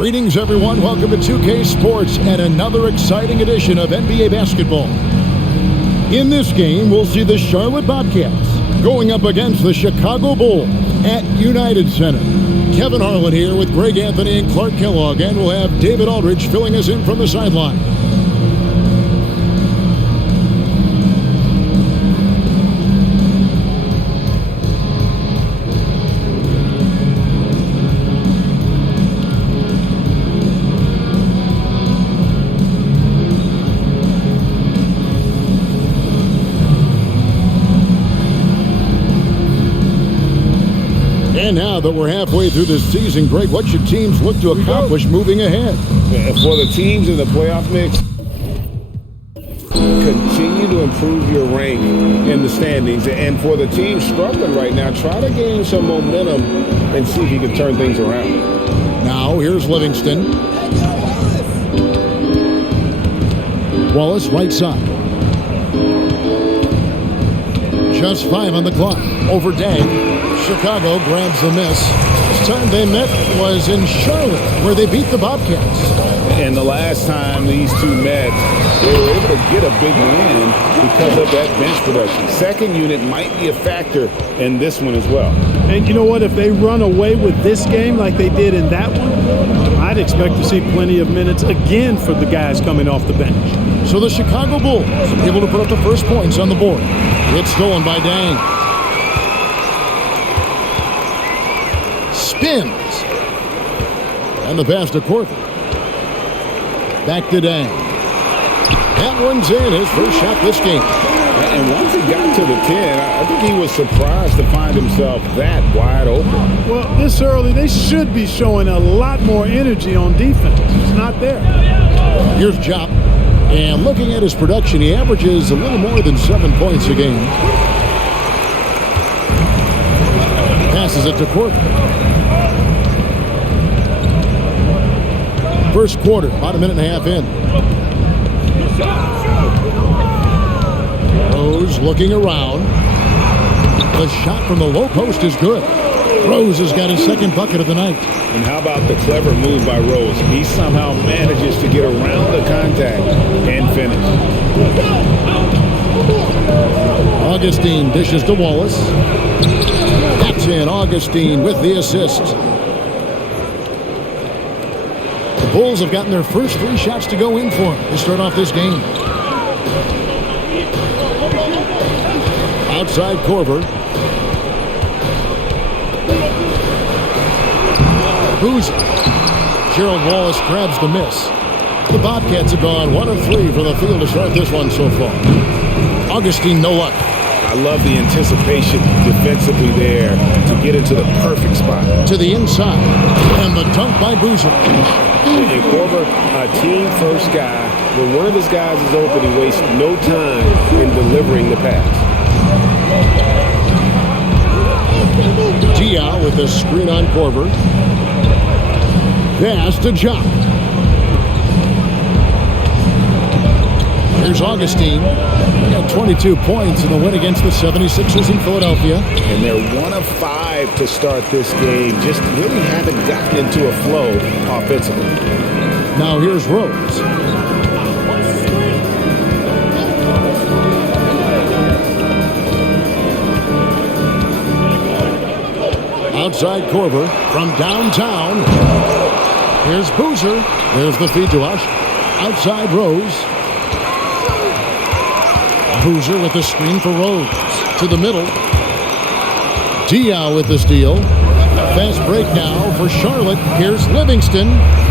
Greetings, everyone. Welcome to 2K Sports and another exciting edition of NBA basketball. In this game, we'll see the Charlotte Bobcats going up against the Chicago Bulls at United Center. Kevin Harlan here with Greg Anthony and Clark Kellogg, and we'll have David Aldridge filling us in from the sideline. And now that we're halfway through this season, Greg, what should teams look to accomplish moving ahead? For the teams in the playoff mix, continue to improve your rank in the standings. And for the team struggling right now, try to gain some momentum and see if you can turn things around. Now, here's Livingston. Wallace, right side. Just 5 on the clock. Over Dang. Chicago grabs the miss. This time they met was in Charlotte, where they beat the Bobcats. And the last time these two met, they were able to get a big win because of that bench production. Second unit might be a factor in this one as well. And you know what? If they run away with this game like they did in that one, I'd expect to see plenty of minutes again for the guys coming off the bench. So the Chicago Bulls able to put up the first points on the board. It's stolen by Dang. Spins. And the pass to Corver. Back to Dang. That one's in, his first shot this game. And once he got to the 10, I think he was surprised to find himself that wide open. Well, this early, they should be showing a lot more energy on defense. It's not there. Here's Jop. And looking at his production, he averages a little more than 7 points a game. Passes it to Corver. First quarter, about a minute and a half in. Rose looking around. The shot from the low post is good. Rose has got his second bucket of the night. And how about the clever move by Rose? He somehow manages to get around the contact and finish. Augustine dishes to Wallace. That's in. Augustine with the assist. The Bulls have gotten their first 3 shots to go in for them to start off this game. Outside Corver. Boozer. Gerald Wallace grabs the miss. The Bobcats have gone 1 of 3 from the field to start this one so far. Augustine, no luck. I love the anticipation defensively there to get into the perfect spot. To the inside. And the dunk by Boozer. And Corver, a team-first guy. When one of his guys is open, he wastes no time in delivering the pass. Diaw with the screen on Corver. Pass to Jop. Here's Augustine. He got 22 points in the win against the 76ers in Philadelphia. And they're 1 of 5 to start this game. Just really haven't gotten into a flow offensively. Now here's Rose. Outside Corver from downtown. Here's Boozer. There's the feed to Ush. Outside Rose. Boozer with the screen for Rose. To the middle. Diaw with the steal. Fast break now for Charlotte. Here's Livingston.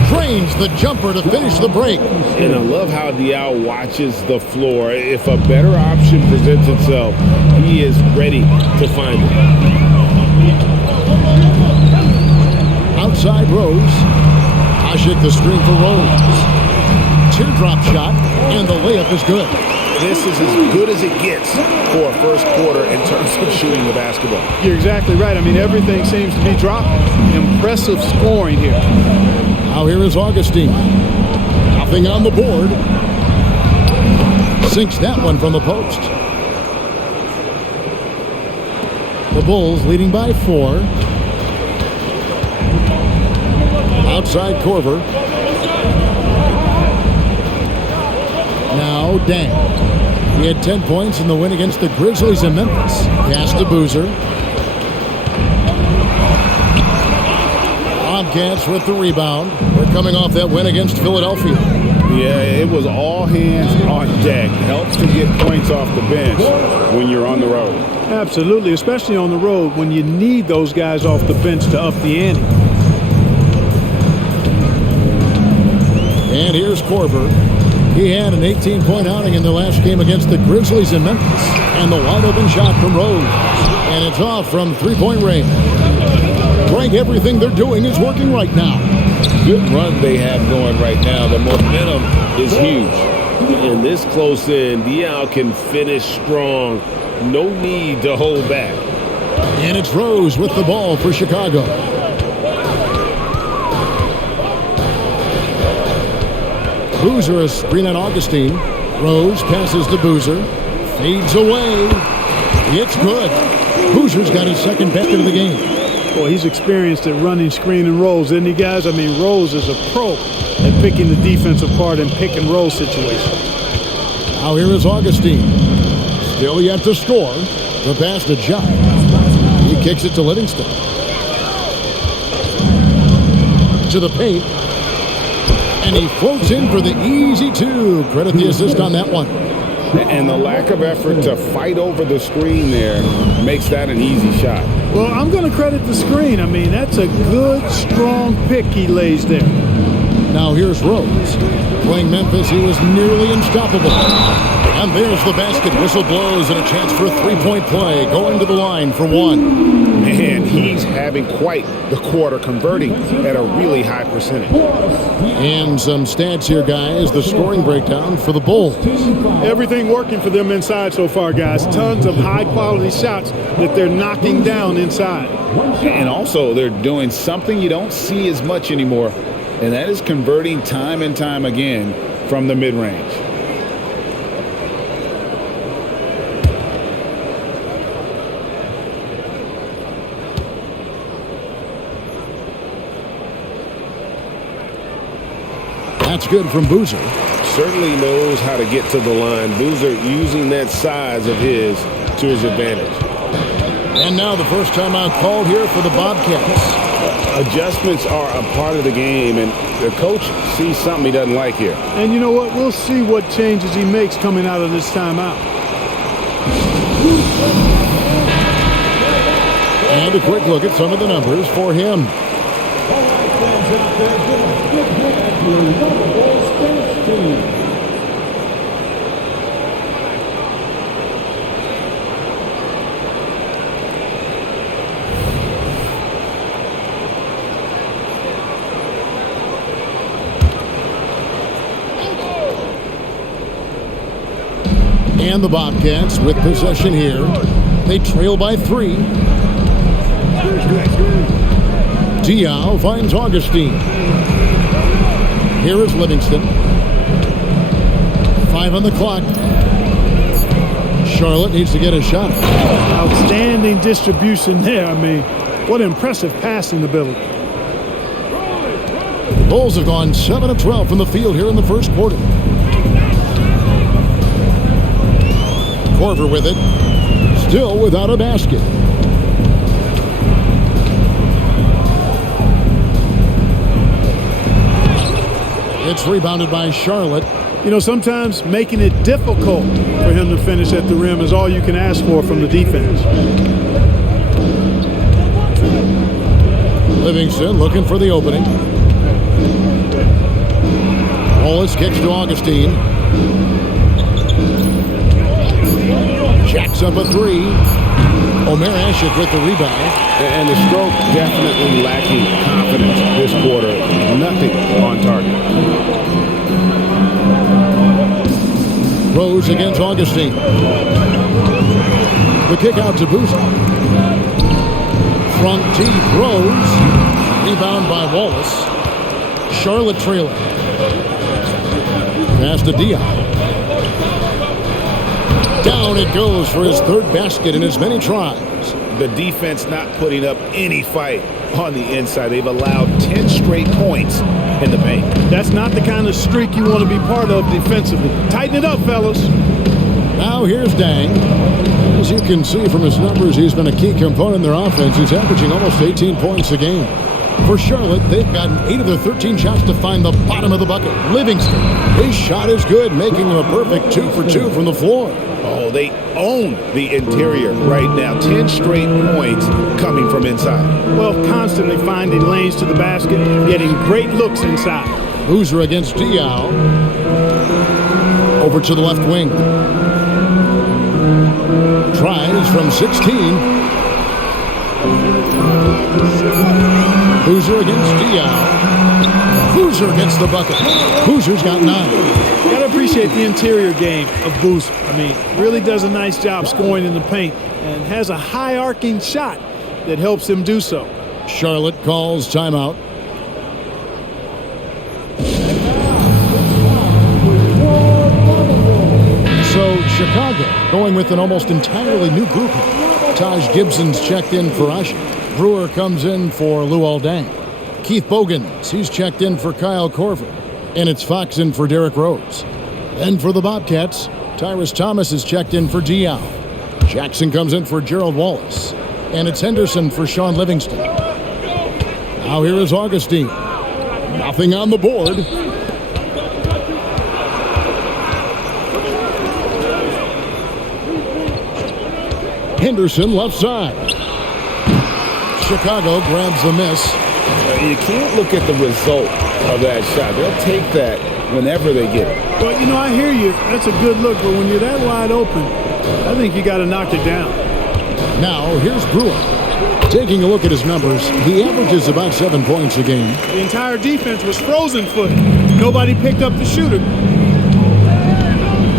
Drains the jumper to finish the break. And I love how Diaw watches the floor. If a better option presents itself, he is ready to find it. Outside Rose. Ashik the screen for Rose. Teardrop shot, and the layup is good. This is as good as it gets for a first quarter in terms of shooting the basketball. You're exactly right. I mean, everything seems to be dropping. Impressive scoring here. Now here is Augustine. Nothing on the board. Sinks that one from the post. The Bulls leading by 4. Outside Corver. Now Dang. He had 10 points in the win against the Grizzlies in Memphis. Pass to Boozer. Bobcats with the rebound. They're coming off that win against Philadelphia. Yeah, it was all hands on deck. Helps to get points off the bench when you're on the road. Absolutely, especially on the road when you need those guys off the bench to up the ante. And here's Corver. He had an 18-point outing in the last game against the Grizzlies in Memphis. And the wide-open shot from Rose. And it's off from three-point range. Frank, everything they're doing is working right now. Good run they have going right now. The momentum is huge. And this close in, Diaw can finish strong. No need to hold back. And it's Rose with the ball for Chicago. Boozer, a screen on Augustine. Rose passes to Boozer. Fades away. It's good. Boozer's got his second basket of the game. Well, he's experienced at running screen and rolls, isn't he, guys? I mean, Rose is a pro at picking the defense apart in pick and roll situations. Now here is Augustine. Still yet to score. The pass to Jock. He kicks it to Livingston. To the paint. And he floats in for the easy two. Credit the assist on that one. And the lack of effort to fight over the screen there makes that an easy shot. Well, I'm going to credit the screen. I mean, that's a good, strong pick he lays there. Now here's Rose. Playing Memphis, he was nearly unstoppable. And there's the basket. Whistle blows and a chance for a three-point play. Going to the line for one. Man, he's having quite the quarter, converting at a really high percentage. And some stats here, guys. The scoring breakdown for the Bulls. Everything working for them inside so far, guys. Tons of high-quality shots that they're knocking down inside. And also, they're doing something you don't see as much anymore, and that is converting time and time again from the mid-range. That's good from Boozer. Certainly knows how to get to the line. Boozer using that size of his to his advantage. And now the first time out called here for the Bobcats. Adjustments are a part of the game, and the coach sees something he doesn't like here. And you know what? We'll see what changes he makes coming out of this timeout. And a quick look at some of the numbers for him. And the Bobcats with possession here. They trail by 3. Diaw finds Augustine. Here is Livingston. 5 on the clock. Charlotte needs to get a shot. Outstanding distribution there. I mean, what impressive passing ability. The Bulls have gone 7 of 12 from the field here in the first quarter. Corver with it. Still without a basket. It's rebounded by Charlotte. You know, sometimes making it difficult for him to finish at the rim is all you can ask for from the defense. Livingston looking for the opening. Wallace kicks to Augustine. Jacks up a 3. Omer Ashik with the rebound. And the stroke definitely lacking confidence this quarter. Nothing on target. Rose against Augustine. The kick out to Boozer. Front deep, Rose. Rebound by Wallace. Charlotte trailing. Pass to Diaw. Down it goes for his third basket in as many tries. The defense not putting up any fight on the inside. They've allowed 10 straight straight points in the paint. That's not the kind of streak you want to be part of defensively. Tighten it up, fellas. Now here's Dang. As you can see from his numbers, he's been a key component in their offense. He's averaging almost 18 points a game. For Charlotte, they've gotten 8 of their 13 shots to find the bottom of the bucket. Livingston, his shot is good, making him a perfect 2 for 2 from the floor. Oh, they own the interior right now. 10 straight points coming from inside. Well, constantly finding lanes to the basket, getting great looks inside. Boozer against Diaw. Over to the left wing. Tries from 16. Boozer against Diaw. Boozer gets the bucket. Boozer's got 9. Got to appreciate the interior game of Boozer. I mean, really does a nice job scoring in the paint and has a high arcing shot that helps him do so. Charlotte calls timeout. So Chicago going with an almost entirely new group. Taj Gibson's checked in for Usher. Brewer comes in for Luol Deng. Keith Bogans, he's checked in for Kyle Korver. And it's Fox in for Derrick Rose. And for the Bobcats, Tyrus Thomas is checked in for Diaw. Jackson comes in for Gerald Wallace. And it's Henderson for Sean Livingston. Now here is Augustine. Nothing on the board. Henderson left side. Chicago grabs the miss. You can't look at the result of that shot. They'll take that whenever they get it. Well, you know, I hear you. That's a good look, but when you're that wide open, I think you got to knock it down. Now, here's Brewer. Taking a look at his numbers, he averages about 7 points a game. The entire defense was frozen footed. Nobody picked up the shooter.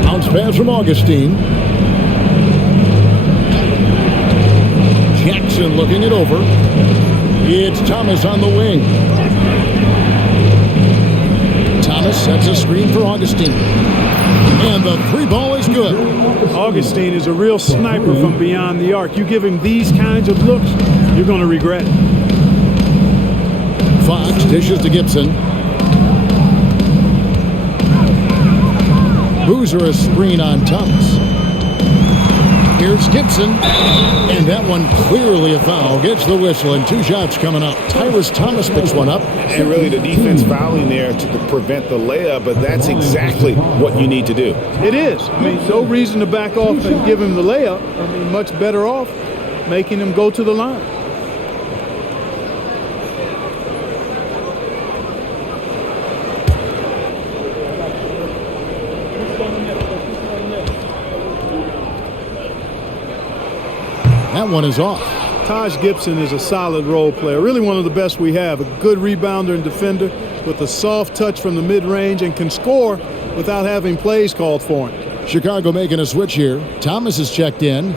Bounce pass from Augustine. Jackson looking it over. It's Thomas on the wing. Thomas sets a screen for Augustine. And the 3 ball is good. Augustine is a real sniper from beyond the arc. You give him these kinds of looks, you're going to regret it. Fox dishes to Gibson. Boozer a screen on Thomas. Here's Gibson. And that one clearly a foul. Gets the whistle and 2 shots coming up. Tyrus Thomas picks one up. And really the defense fouling there to prevent the layup, but that's exactly what you need to do. It is. I mean, no reason to back off and give him the layup. I mean, much better off making him go to the line. That one is off. Taj Gibson is a solid role player, really one of the best we have. A good rebounder and defender with a soft touch from the mid-range and can score without having plays called for him. Chicago making a switch here. Thomas is checked in.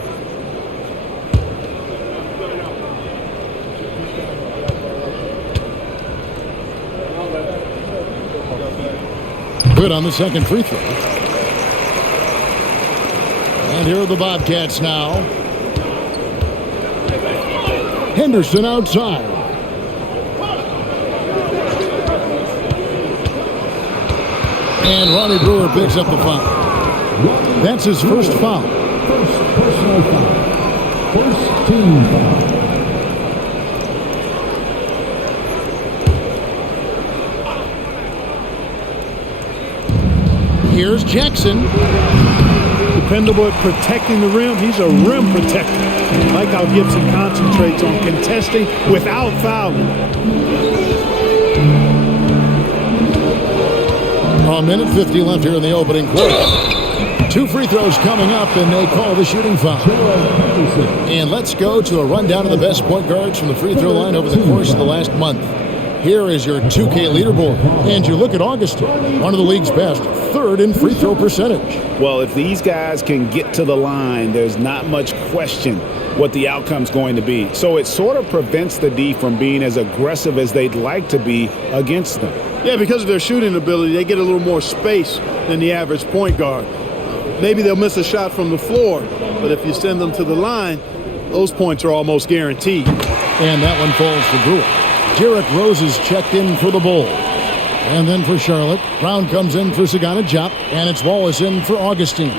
Good on the second free throw. And here are the Bobcats now. Henderson outside. And Ronnie Brewer picks up the foul. That's his first foul. First personal foul. First team foul. Here's Jackson. Dependable at protecting the rim. He's a rim protector. I like how Gibson concentrates on contesting without fouling. A minute 50 left here in the opening quarter. 2 free throws coming up, and they call the shooting foul. And let's go to a rundown of the best point guards from the free throw line over the course of the last month. Here is your 2K leaderboard. And you look at Augustine, one of the league's best, 3rd in free throw percentage. Well, if these guys can get to the line, there's not much question what the outcome's going to be. So it sort of prevents the D from being as aggressive as they'd like to be against them. Yeah, because of their shooting ability, they get a little more space than the average point guard. Maybe they'll miss a shot from the floor, but if you send them to the line, those points are almost guaranteed. And that one falls for Brewer. Derrick Rose is checked in for the Bulls. And then for Charlotte, Brown comes in for Sagana Diop, and it's Wallace in for Augustine.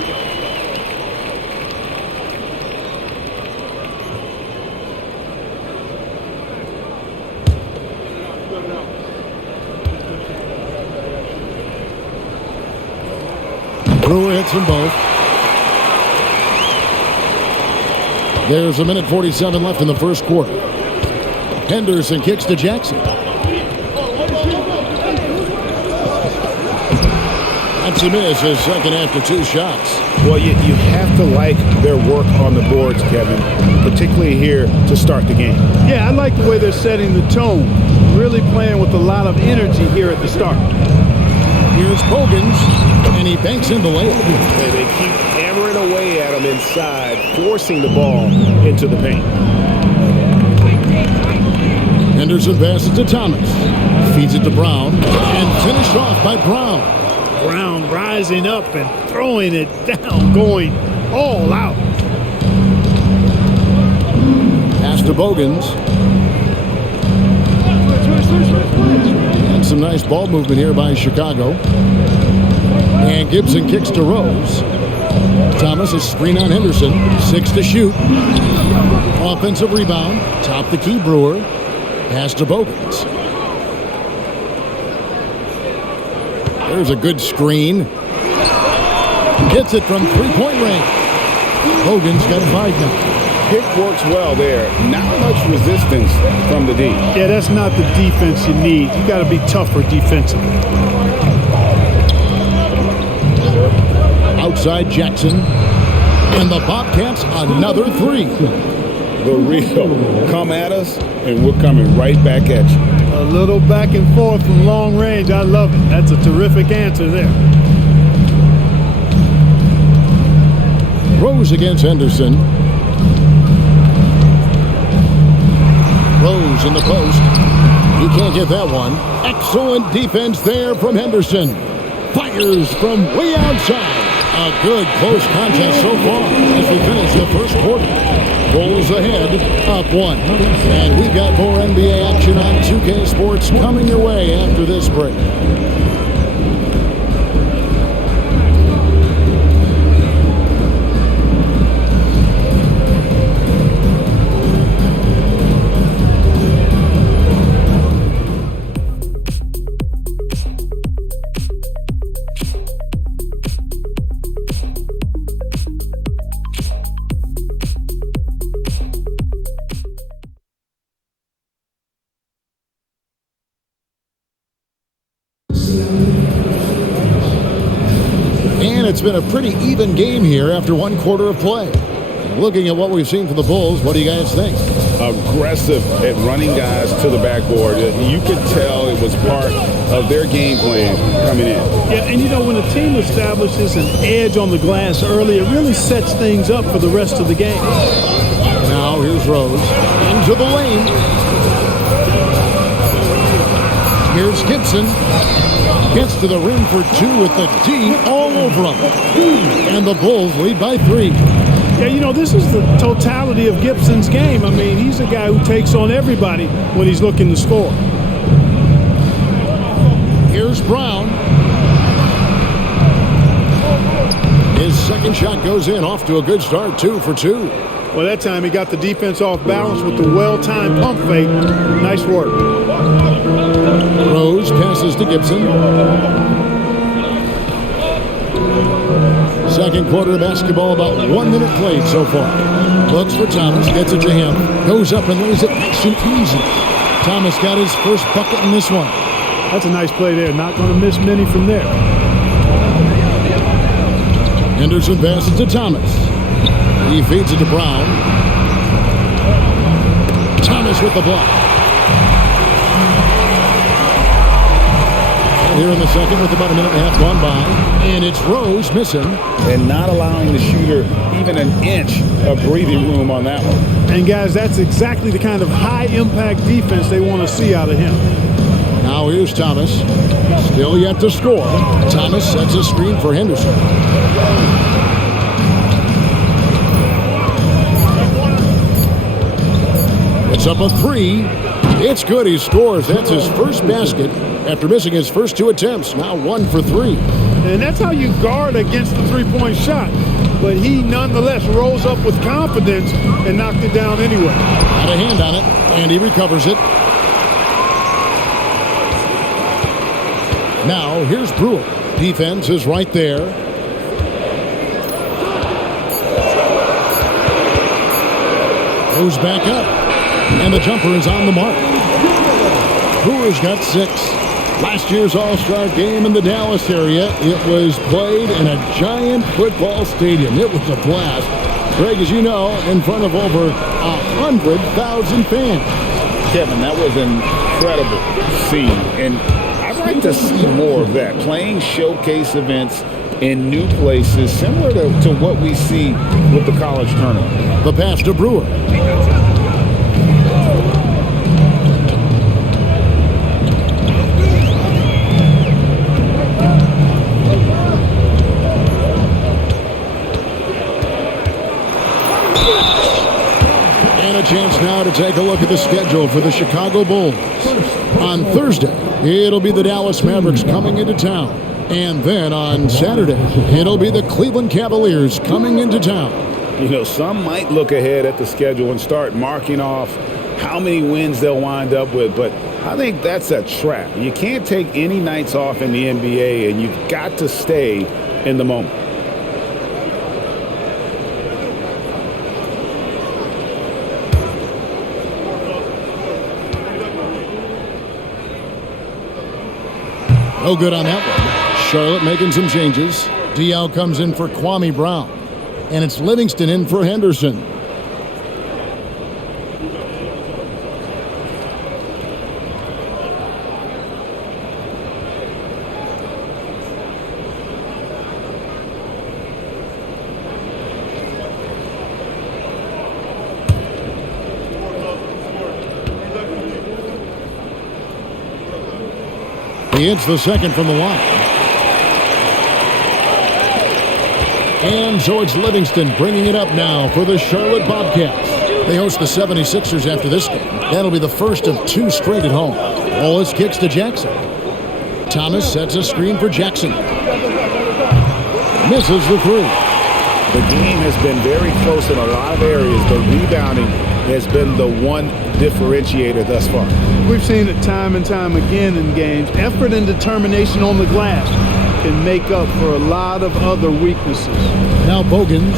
Brewer hits them both. There's a minute 47 left in the first quarter. Henderson kicks to Jackson. That's a miss, his second after 2 shots. Well, you have to like their work on the boards, Kevin, particularly here to start the game. Yeah, I like the way they're setting the tone. Really playing with a lot of energy here at the start. Here's Bogans, and he banks in the layup. And they keep hammering away at him inside, forcing the ball into the paint. Henderson passes to Thomas. Feeds it to Brown, and finished off by Brown. Brown rising up and throwing it down, going all out. Pass to Bogans. And some nice ball movement here by Chicago. And Gibson kicks to Rose. Thomas a screen on Henderson. 6 to shoot. Offensive rebound. Top the key, Brewer. Pass to Bogans. There's a good screen. Gets it from three-point range. Bogans got a 5 now. Pick works well there. Not much resistance from the D. Yeah, that's not the defense you need. You got to be tougher defensively. Outside Jackson. And the Bobcats another 3. The real come at us, and we're coming right back at you. A little back and forth from long range. I love it. That's a terrific answer there. Rose against Henderson. Rose in the post. He can't get that one. Excellent defense there from Henderson. Fires from way outside. A good close contest so far as we finish the first quarter. Bulls ahead, up 1. And we've got more NBA action on 2K Sports coming your way after this break. And it's been a pretty even game here after 1 quarter of play. Looking at what we've seen from the Bulls, what do you guys think? Aggressive at running guys to the backboard. You could tell it was part of their game plan coming in. Yeah, and you know, when a team establishes an edge on the glass early, it really sets things up for the rest of the game. Now here's Rose into the lane. Here's Gibson. Gets to the rim for 2 with the D all over him. And the Bulls lead by 3. Yeah, you know, this is the totality of Gibson's game. I mean, he's a guy who takes on everybody when he's looking to score. Here's Brown. His second shot goes in, off to a good start, 2 for 2. Well, that time he got the defense off balance with the well-timed pump fake. Nice work. Rose passes to Gibson. Second quarter of basketball, about 1 minute played so far. Looks for Thomas, gets it to him. Goes up and lays it nice and easy. Thomas got his first bucket in this one. That's a nice play there. Not going to miss many from there. Henderson passes to Thomas. He feeds it to Brown. Thomas with the block. Here in the second with about a minute and a half gone by. And it's Rose missing. And not allowing the shooter even an inch of breathing room on that one. And guys, that's exactly the kind of high-impact defense they want to see out of him. Now here's Thomas. Still yet to score. Thomas sets a screen for Henderson. It's up a 3. It's good. He scores. That's his first basket after missing his first 2 attempts. Now 1 for 3. And that's how you guard against the three-point shot. But he nonetheless rose up with confidence and knocked it down anyway. Had a hand on it, and he recovers it. Now here's Brewer. Defense is right there. Goes back up, and the jumper is on the mark. Brewer's got 6. Last year's All-Star game in the Dallas area, it was played in a giant football stadium. It was a blast. Greg, as you know, in front of over 100,000 fans. Kevin, that was an incredible scene, and I'd like to see more of that. Playing showcase events in new places, similar to what we see with the college tournament. The pass to Brewer. And a chance now to take a look at the schedule for the Chicago Bulls. On Thursday, it'll be the Dallas Mavericks coming into town. And then on Saturday, it'll be the Cleveland Cavaliers coming into town. You know, some might look ahead at the schedule and start marking off how many wins they'll wind up with, but I think that's a trap. You can't take any nights off in the NBA, and you've got to stay in the moment. No good on that one. Charlotte making some changes. Diaw comes in for Kwame Brown. And it's Livingston in for Henderson. He hits the second from the line. And so it's Livingston bringing it up now for the Charlotte Bobcats. They host the 76ers after this game. That'll be the first of 2 straight at home. Wallace kicks to Jackson. Thomas sets a screen for Jackson. Misses the 3. The game has been very close in a lot of areas, but rebounding has been the one differentiator thus far. We've seen it time and time again in games. Effort and determination on the glass can make up for a lot of other weaknesses. Now Bogans,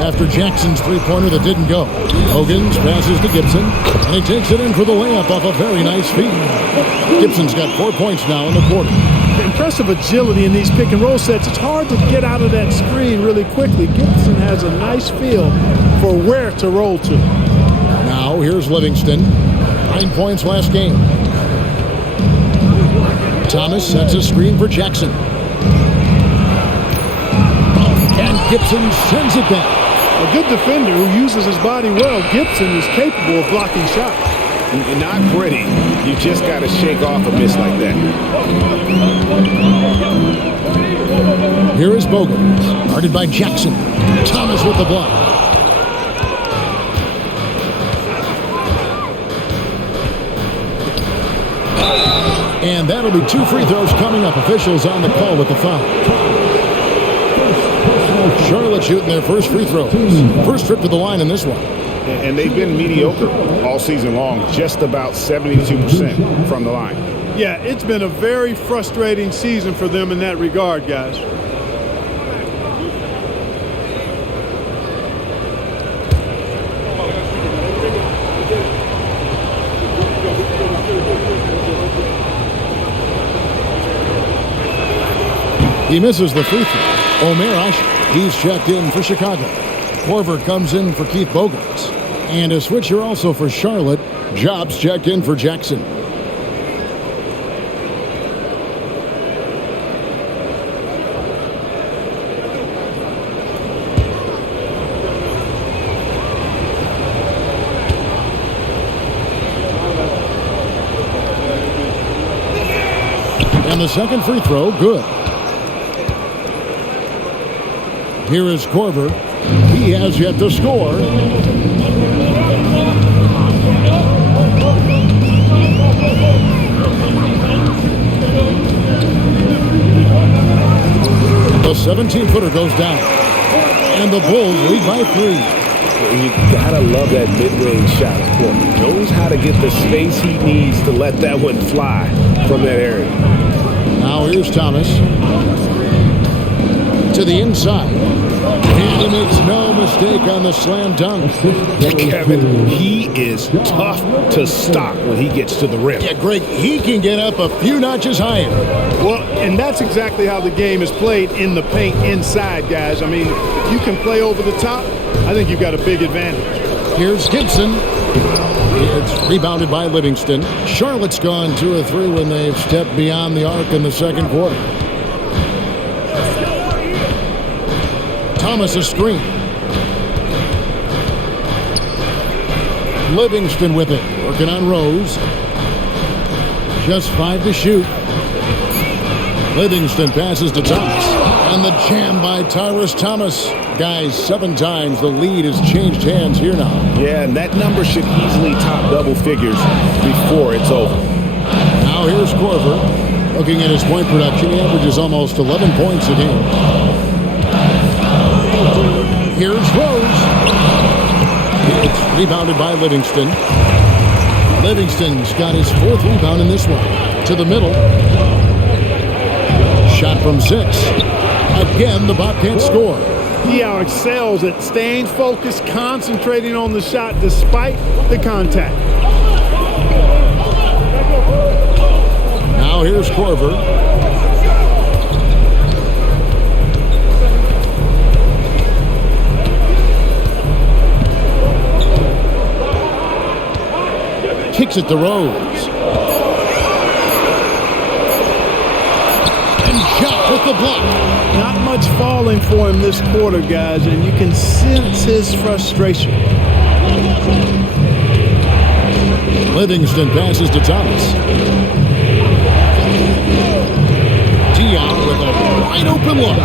after Jackson's three-pointer that didn't go. Bogans passes to Gibson, and he takes it in for the layup off a very nice feed. Gibson's got 4 points now in the quarter. Impressive agility in these pick-and-roll sets. It's hard to get out of that screen really quickly. Gibson has a nice feel for where to roll to. Now here's Livingston. 9 points last game. Thomas sets a screen for Jackson. And Gibson sends it back. A good defender who uses his body well. Gibson is capable of blocking shots. Not pretty. You just got to shake off a miss like that. Here is Bogans, guarded by Jackson. Thomas with the block. And that'll be 2 free throws coming up. Officials on the call with the foul. Charlotte shooting their first free throws. First trip to the line in this one. And they've been mediocre all season long, just about 72% from the line. Yeah, it's been a very frustrating season for them in that regard, guys. He misses the free throw. Omer Asher, he's checked in for Chicago. Korver comes in for Keith Bogans. And a switcher also for Charlotte. Jobs checked in for Jackson. And the second free throw, good. Here is Korver. He has yet to score. 17-footer goes down. And the Bulls lead by 3. You gotta love that mid-range shot. He knows how to get the space he needs to let that one fly from that area. Now here's Thomas. To the inside. And he makes no mistake on the slam dunk. Kevin, he is tough to stop when he gets to the rim. Yeah, Greg, he can get up a few notches higher. Well, and that's exactly how the game is played in the paint inside, guys. I mean, if you can play over the top, I think you've got a big advantage. Here's Gibson. It's rebounded by Livingston. Charlotte's gone 2 of 3 when they've stepped beyond the arc in the second quarter. Thomas a screen. Livingston with it. Working on Rose. Just 5 to shoot. Livingston passes to Thomas. And the jam by Tyrus Thomas. Guys, 7 times the lead has changed hands here now. Yeah, and that number should easily top double figures before it's over. Now here's Korver. Looking at his point production, he averages almost 11 points a game. Here's Rose. It's rebounded by Livingston. Livingston's got his 4th rebound in this one. To the middle. Shot from 6. Again, the Bobcats score. He excels at staying focused, concentrating on the shot despite the contact. Now here's Korver. Kicks it to Rose. And shot with the block. Not much falling for him this quarter, guys, and you can sense his frustration. Livingston passes to Thomas. Dion with a wide open look.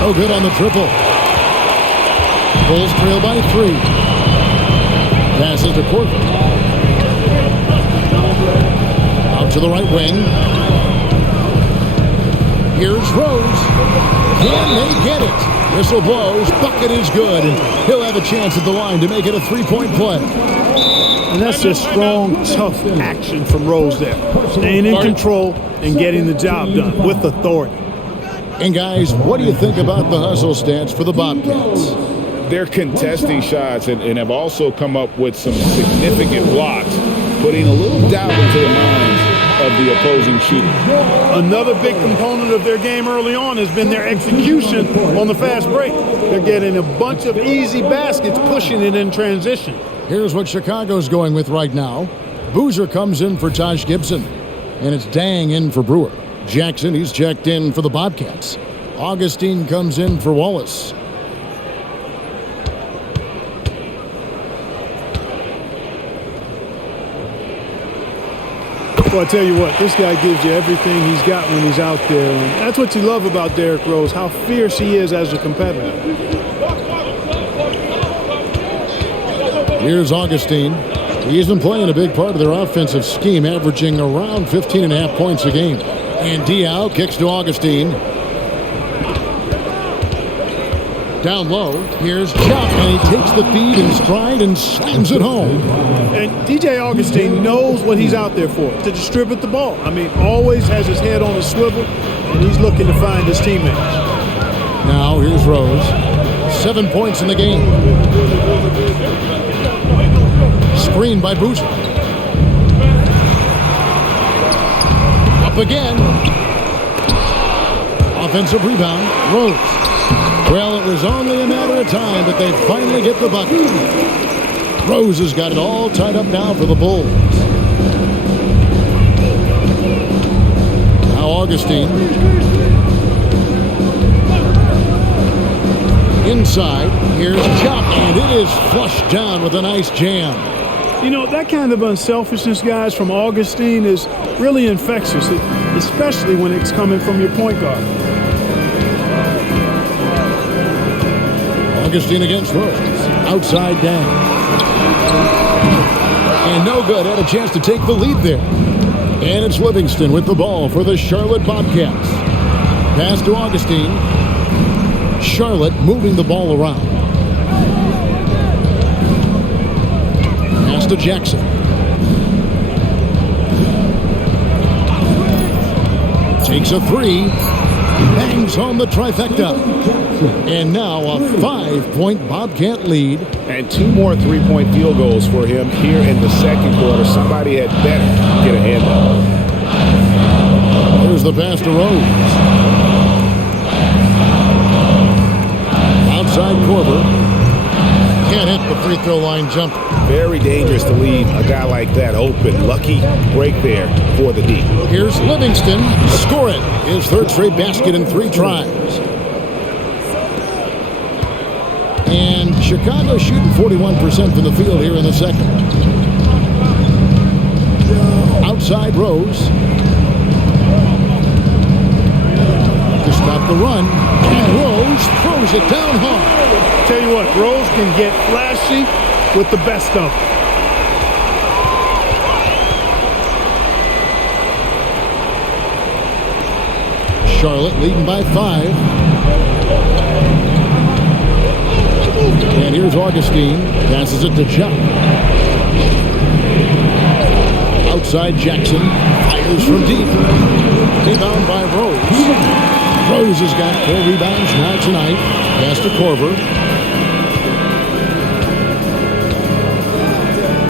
No good on the triple. Bulls trail by 3. Passes to Korver. Out to the right wing. Here's Rose. Can they get it? Whistle blows. Bucket is good. And he'll have a chance at the line to make it a 3-point play. And that's just strong, tough action from Rose there. Staying in control and getting the job done with authority. And guys, what do you think about the hustle stats for the Bobcats? They're contesting shots and have also come up with some significant blocks, putting a little doubt into the minds of the opposing shooter. Another big component of their game early on has been their execution on the fast break. They're getting a bunch of easy baskets, pushing it in transition. Here's what Chicago's going with right now. Boozer comes in for Taj Gibson. And it's Dang in for Brewer. Jackson, he's checked in for the Bobcats. Augustine comes in for Wallace. Well, I tell you what, this guy gives you everything he's got when he's out there. And that's what you love about Derrick Rose, how fierce he is as a competitor. Here's Augustine. He's been playing a big part of their offensive scheme, averaging around 15.5 points a game. And Diao kicks to Augustine. Down low, here's Chuck, and he takes the feed in stride and slams it home. And DJ Augustine knows what he's out there for, to distribute the ball. I mean, always has his head on a swivel, and he's looking to find his teammates. Now here's Rose. 7 points in the game. Screen by Boozer. Up again. Offensive rebound, Rose. Well, it was only a matter of time, but they finally get the bucket. Rose has got it all tied up now for the Bulls. Now Augustine. Inside, here's Chop, and it is flushed down with a nice jam. You know, that kind of unselfishness, guys, from Augustine is really infectious, especially when it's coming from your point guard. Augustine against Rose. Outside down. And no good. Had a chance to take the lead there. And it's Livingston with the ball for the Charlotte Bobcats. Pass to Augustine. Charlotte moving the ball around. Pass to Jackson. Takes a three. Bangs home the trifecta. And now a 5-point Bobcat lead. And 2 more 3-point field goals for him here in the second quarter. Somebody had better get a hand up. Here's the pass to Rose. Outside Korver. Can't hit the free throw line jump. Very dangerous to leave a guy like that open. Lucky break there for the D. Here's Livingston. Score it. His third straight basket in 3 tries. And Chicago shooting 41% from the field here in the second. Outside Rose. To stop the run. And Rose throws it down hard. Tell you what, Rose can get flashy with the best of them. Charlotte leading by 5. And here's Augustine. Passes it to Chuck. Outside Jackson. Fires from deep. Rebound by Rose. Rose has got 4 rebounds now tonight. Pass to Korver.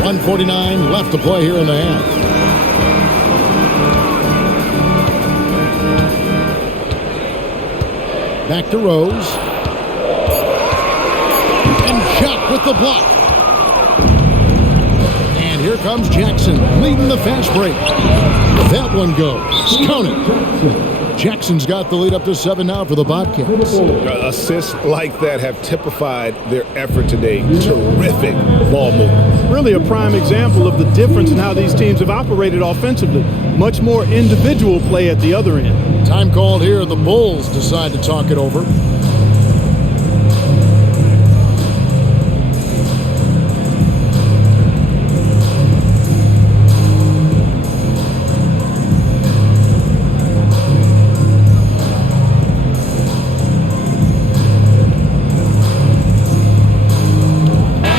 1:49 left to play here in the half. Back to Rose. And Chuck with the block. And here comes Jackson leading the fast break. That one goes. Count it. Jackson's got the lead up to 7 now for the Bobcats. Assists like that have typified their effort today. Terrific ball movement. Really a prime example of the difference in how these teams have operated offensively. Much more individual play at the other end. Time called here. The Bulls decide to talk it over.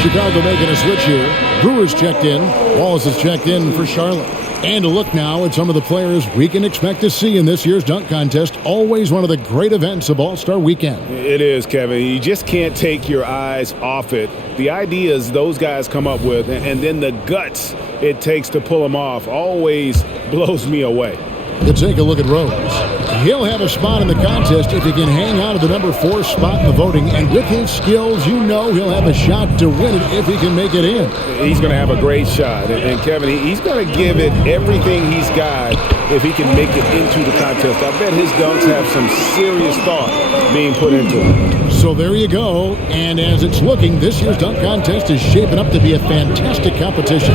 Chicago making a switch here. Brewers checked in. Wallace has checked in for Charlotte. And a look now at some of the players we can expect to see in this year's dunk contest. Always one of the great events of All-Star Weekend. It is, Kevin. You just can't take your eyes off it. The ideas those guys come up with and then the guts it takes to pull them off always blows me away. Let's take a look at Rose. He'll have a spot in the contest if he can hang on to the number 4 spot in the voting. And with his skills, you know he'll have a shot to win it if he can make it in. He's going to have a great shot. And Kevin, he's going to give it everything he's got if he can make it into the contest. I bet his dunks have some serious thought being put into it. So there you go. And as it's looking, this year's dunk contest is shaping up to be a fantastic competition.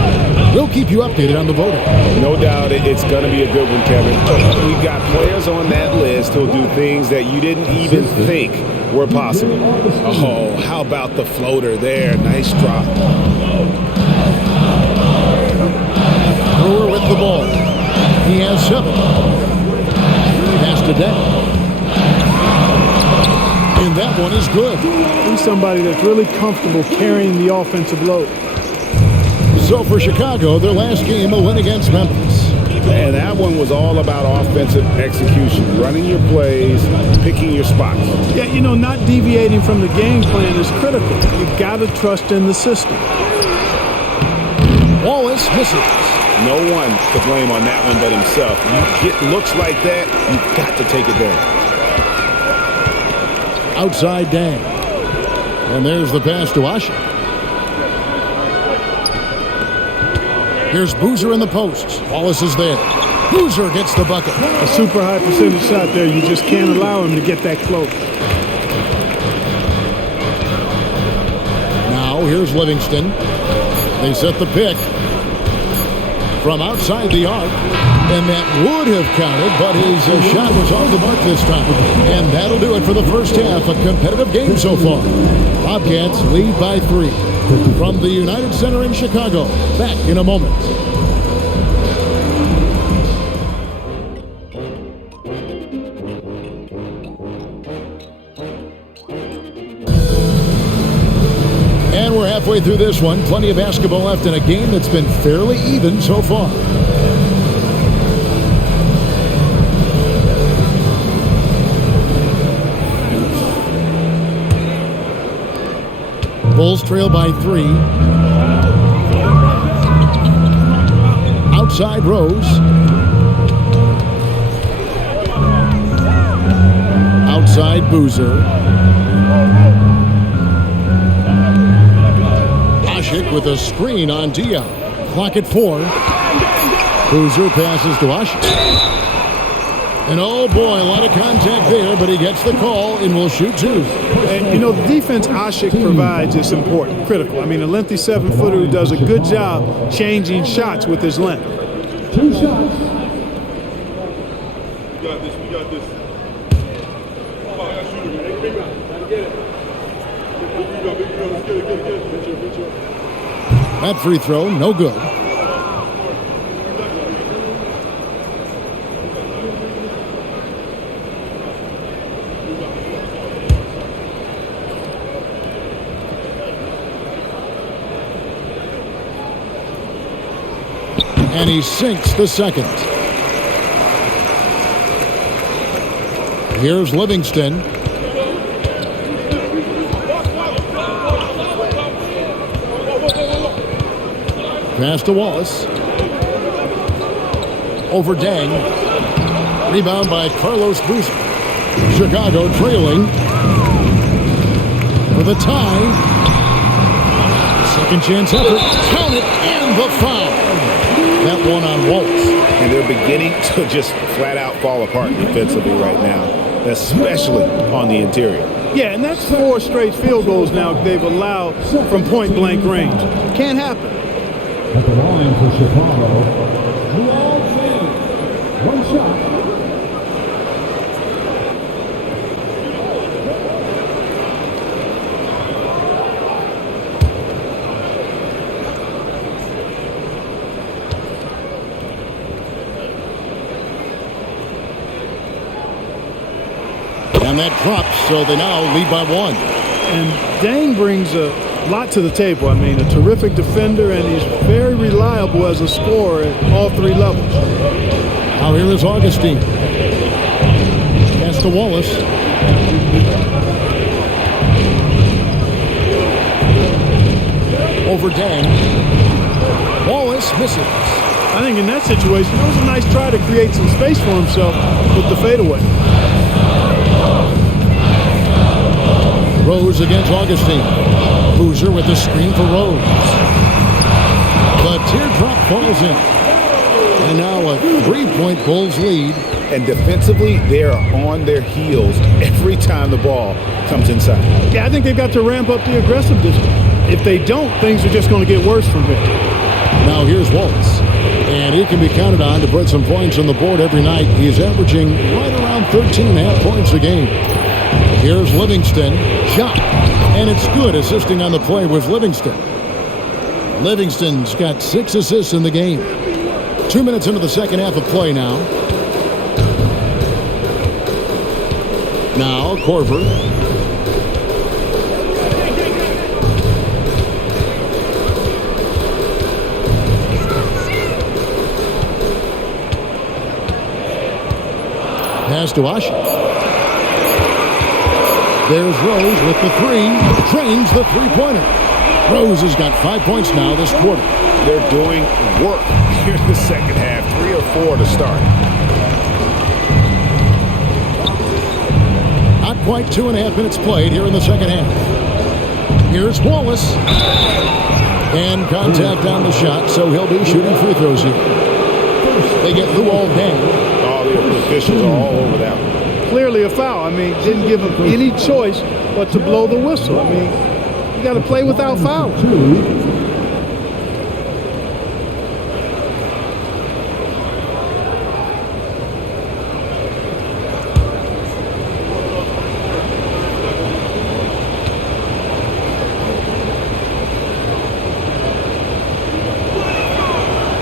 We'll keep you updated on the voting. No doubt it's going to be a good one, Kevin. We've got players on that list who'll do things that you didn't even think were possible. Oh, how about the floater there? Nice drop. Brewer with the ball. He has 7. Pass to Deck. And that one is good. He's somebody that's really comfortable carrying the offensive load. So for Chicago, their last game, a win against Memphis. And that one was all about offensive execution, running your plays, picking your spots. Yeah, you know, not deviating from the game plan is critical. You've got to trust in the system. Wallace misses. No one to blame on that one but himself. You get looks like that, you've got to take it down. Outside Dang. And there's the pass to Asha. Here's Boozer in the post. Wallace is there. Boozer gets the bucket. A super high percentage shot there. You just can't allow him to get that close. Now here's Livingston. They set the pick from outside the arc. And that would have counted, but his shot was off the mark this time. And that'll do it for the first half. A competitive game so far. Bobcats lead by 3. From the United Center in Chicago. Back in a moment. And we're halfway through this one. Plenty of basketball left in a game that's been fairly even so far. Bulls trail by 3. Outside Rose. Outside Boozer. Ashik with a screen on Diop. Clock at 4. Boozer passes to Ashik. And oh boy, a lot of contact there, but he gets the call and will shoot 2. And you know, the defense Ashik provides is important, critical. I mean, a lengthy 7-footer who does a good job changing shots with his length. 2 shots. We got this. We got this. Come on, I got to shoot it. Hey, big man. Gotta get it. Big rebound. Let's get it. Get it. That free throw, no good. And he sinks the second. Here's Livingston. Pass to Wallace. Over Dang. Rebound by Carlos Boozer. Chicago trailing. For the tie. Second chance effort. Count it and the foul. That one on Wallace. And they're beginning to just flat out fall apart defensively right now, especially on the interior. Yeah, and that's 4 straight field goals now they've allowed from point-blank range. Can't happen. At the line for Chicago, Joel Embiid. 1 shot. And that drops, so they now lead by 1. And Dang brings a lot to the table. I mean, a terrific defender, and he's very reliable as a scorer at all 3 levels. Now here is Augustine. Pass to Wallace. Over Dang. Wallace misses. I think in that situation, it was a nice try to create some space for himself with the fadeaway. Rose against Augustine. Boozer with the screen for Rose. The teardrop falls in. And now a 3-point Bulls lead. And defensively, they are on their heels every time the ball comes inside. Yeah, I think they've got to ramp up the aggressiveness. If they don't, things are just going to get worse from here. Now here's Wallace. And he can be counted on to put some points on the board every night. He's averaging right around 13.5 points a game. Here's Livingston. Shot. And it's good. Assisting on the play was Livingston. Livingston's got 6 assists in the game. 2 minutes into the second half of play now. Now Korver. Pass to Ashik. There's Rose with the 3. Trains the 3-pointer. Rose has got 5 points now this quarter. They're doing work here in the second half. 3 or 4 to start. Not quite 2.5 minutes played here in the second half. Here's Wallace. And contact on the shot, so he'll be shooting free throws here. They get Luol Deng. Oh, the officials are all over that one. Clearly a foul. I mean, didn't give him any choice but to blow the whistle. I mean, you got to play without fouling.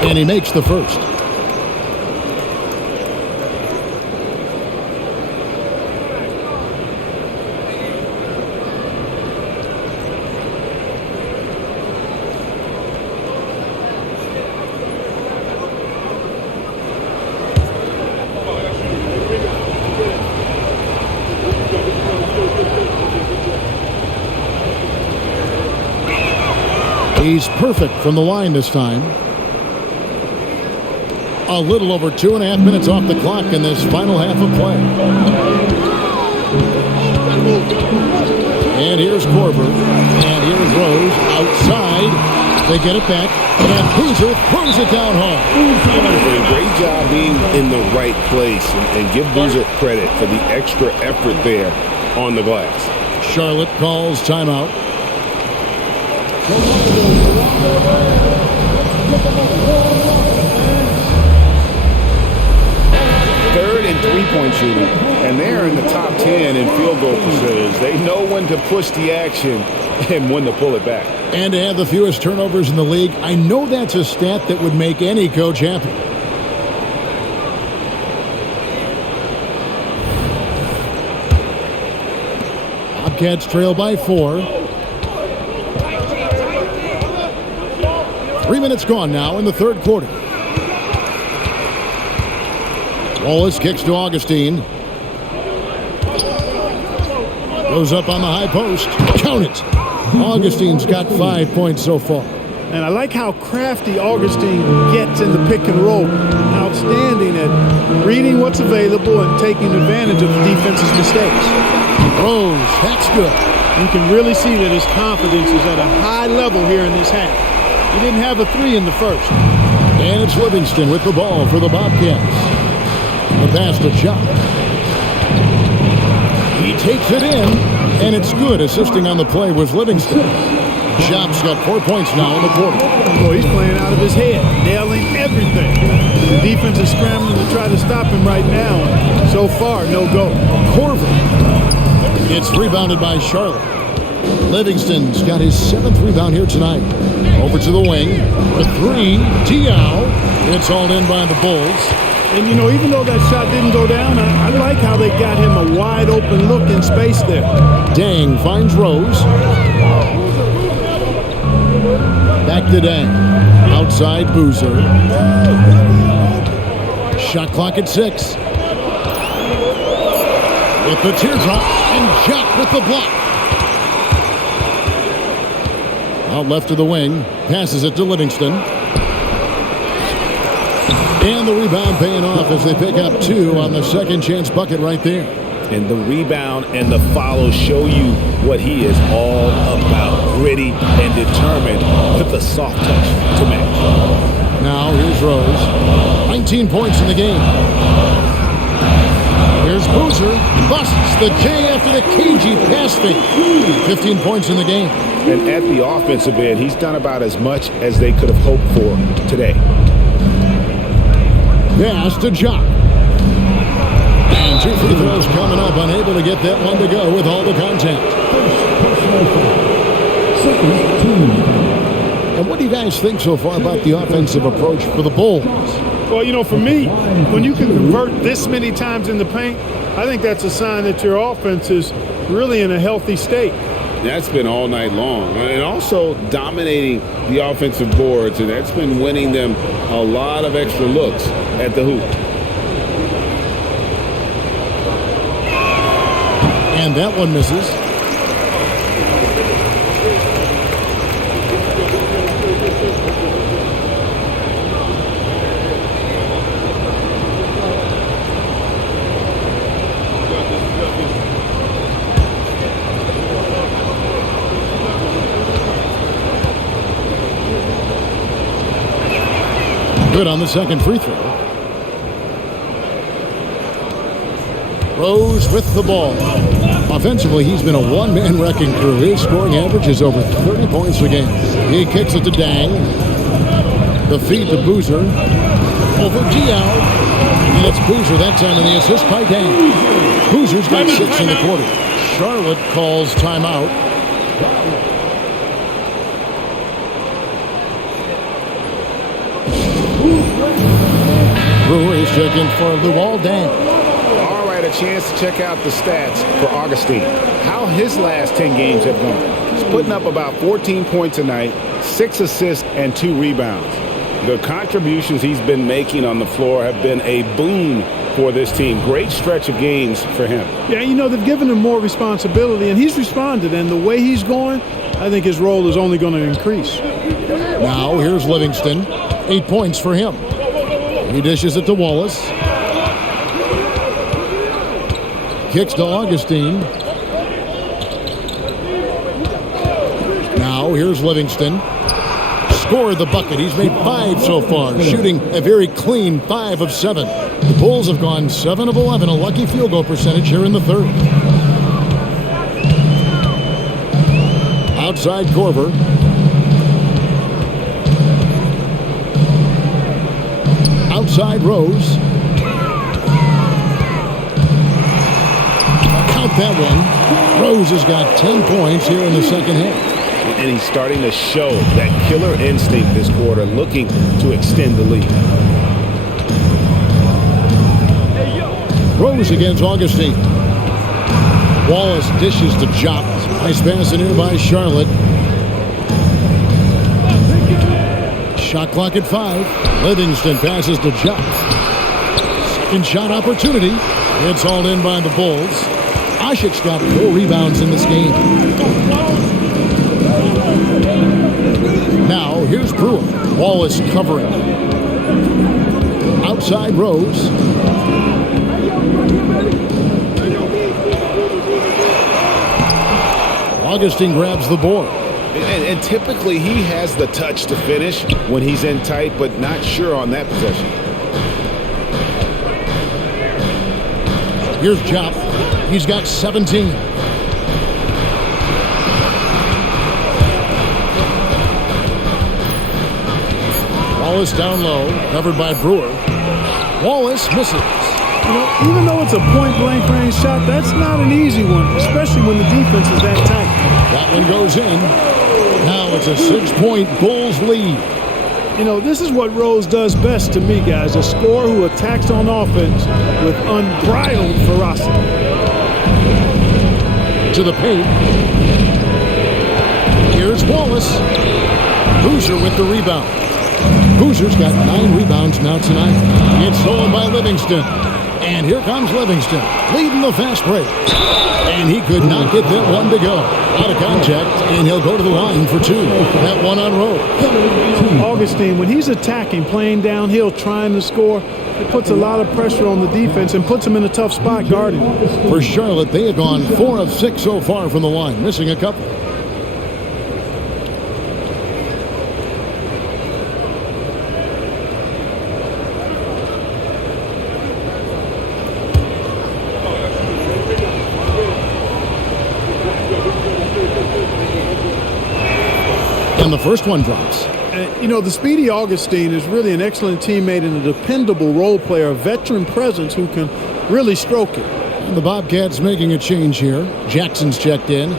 And he makes the first. He's perfect from the line this time. A little over 2.5 minutes off the clock in this final half of play. And here's Korver. And here's Rose outside. They get it back. And Boozer throws it down hard. Great job being in the right place. And give Boozer credit for the extra effort there on the glass. Charlotte calls timeout. Third and three-point shooting, and they're in the top 10 in field goal percentage. They know when to push the action and when to pull it back. And to have the fewest turnovers in the league, I know that's a stat that would make any coach happy. Bobcats trail by 4. 3 minutes gone now in the third quarter. Wallace kicks to Augustine. Goes up on the high post. Count it. Augustine's got 5 points so far. And I like how crafty Augustine gets in the pick and roll. Outstanding at reading what's available and taking advantage of the defense's mistakes. Rose, that's good. You can really see that his confidence is at a high level here in this half. He didn't have a 3 in the first. And it's Livingston with the ball for the Bobcats. The pass to Chop. He takes it in, and it's good. Assisting on the play was Livingston. Chop's got 4 points now in the quarter. Boy, he's playing out of his head, nailing everything. The defense is scrambling to try to stop him right now. And so far, no go. Korver. It's rebounded by Charlotte. Livingston's got his 7th rebound here tonight. Over to the wing. For 3, Diao. It's hauled in by the Bulls. And, you know, even though that shot didn't go down, I like how they got him a wide-open look in space there. Dang finds Rose. Back to Dang. Outside Boozer. Shot clock at 6. With the teardrop, and Jock with the block. Out left to the wing. Passes it to Livingston. And the rebound paying off as they pick up 2 on the second chance bucket right there. And the rebound and the follow show you what he is all about. Gritty and determined with a soft touch to match. Now here's Rose. 19 points in the game. Here's Boozer. Busts the J after the cagey pass fake. 15 points in the game. And at the offensive end, he's done about as much as they could have hoped for today. Pass to Jock. And 2 free throws coming up, unable to get that one to go with all the contact. And what do you guys think so far about the offensive approach for the Bulls? Well, you know, for me, when you can convert this many times in the paint, I think that's a sign that your offense is really in a healthy state. That's been all night long. And also dominating the offensive boards, and that's been winning them a lot of extra looks at the hoop. And that one misses. Good on the second free throw. Rose with the ball. Offensively, he's been a one-man wrecking crew. His scoring average is over 30 points a game. He kicks it to Dang. The feed to Boozer. Over Diao. And it's Boozer that time, and the assist by Dang. Boozer's got 6 in the quarter. Charlotte calls timeout. Brewers checking for Luol Deng. All right, a chance to check out the stats for Augustine. How his last 10 games have gone. He's putting up about 14 points a night, 6 assists, and 2 rebounds. The contributions he's been making on the floor have been a boon for this team. Great stretch of games for him. Yeah, you know, they've given him more responsibility, and he's responded. And the way he's going, I think his role is only going to increase. Now here's Livingston. 8 points for him. He dishes it to Wallace. Kicks to Augustine. Now here's Livingston. Scored the bucket. He's made 5 so far, shooting a very clean 5 of 7. The Bulls have gone 7 of 11, a lucky field goal percentage here in the third. Outside Korver. Outside Rose. Count that one. Rose has got 10 points here in the second half. And he's starting to show that killer instinct this quarter, looking to extend the lead. Rose against Augustine. Wallace dishes to Jop. Nice pass in here by Charlotte. Shot clock at 5. Livingston passes to Jop. Second shot opportunity. It's hauled in by the Bulls. Ashik's got 4 rebounds in this game. Now here's Brewer. Wallace covering. Outside Rose. Augustine grabs the board. And typically he has the touch to finish when he's in tight, but not sure on that possession. Here's Jop. He's got 17. Wallace down low, covered by Brewer. Wallace misses. You know, even though it's a point-blank range shot, that's not an easy one, especially when the defense is that tight. That one goes in. Now it's a 6-point Bulls lead. You know, this is what Rose does best to me, guys. A scorer who attacks on offense with unbridled ferocity. To the paint. Here's Wallace. Boozer with the rebound. Boozer's got 9 rebounds now tonight. It's stolen by Livingston. And here comes Livingston, leading the fast break. And he could not get that one to go. Out of contact, and he'll go to the line for 2. That one on Rose. Augustine, when he's attacking, playing downhill, trying to score, it puts a lot of pressure on the defense and puts him in a tough spot guarding. For Charlotte, they have gone 4 of 6 so far from the line, missing a couple. And the first one drops. You know, the speedy Augustine is really an excellent teammate and a dependable role player, a veteran presence who can really stroke it. And the Bobcats making a change here. Jackson's checked in.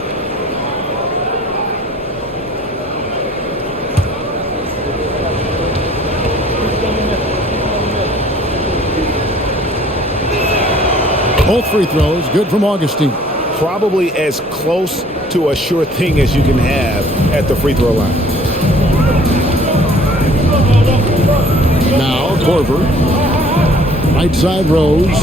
Both free throws, good from Augustine. Probably as close to a sure thing as you can have at the free throw line. Now Korver. Right side Rose. And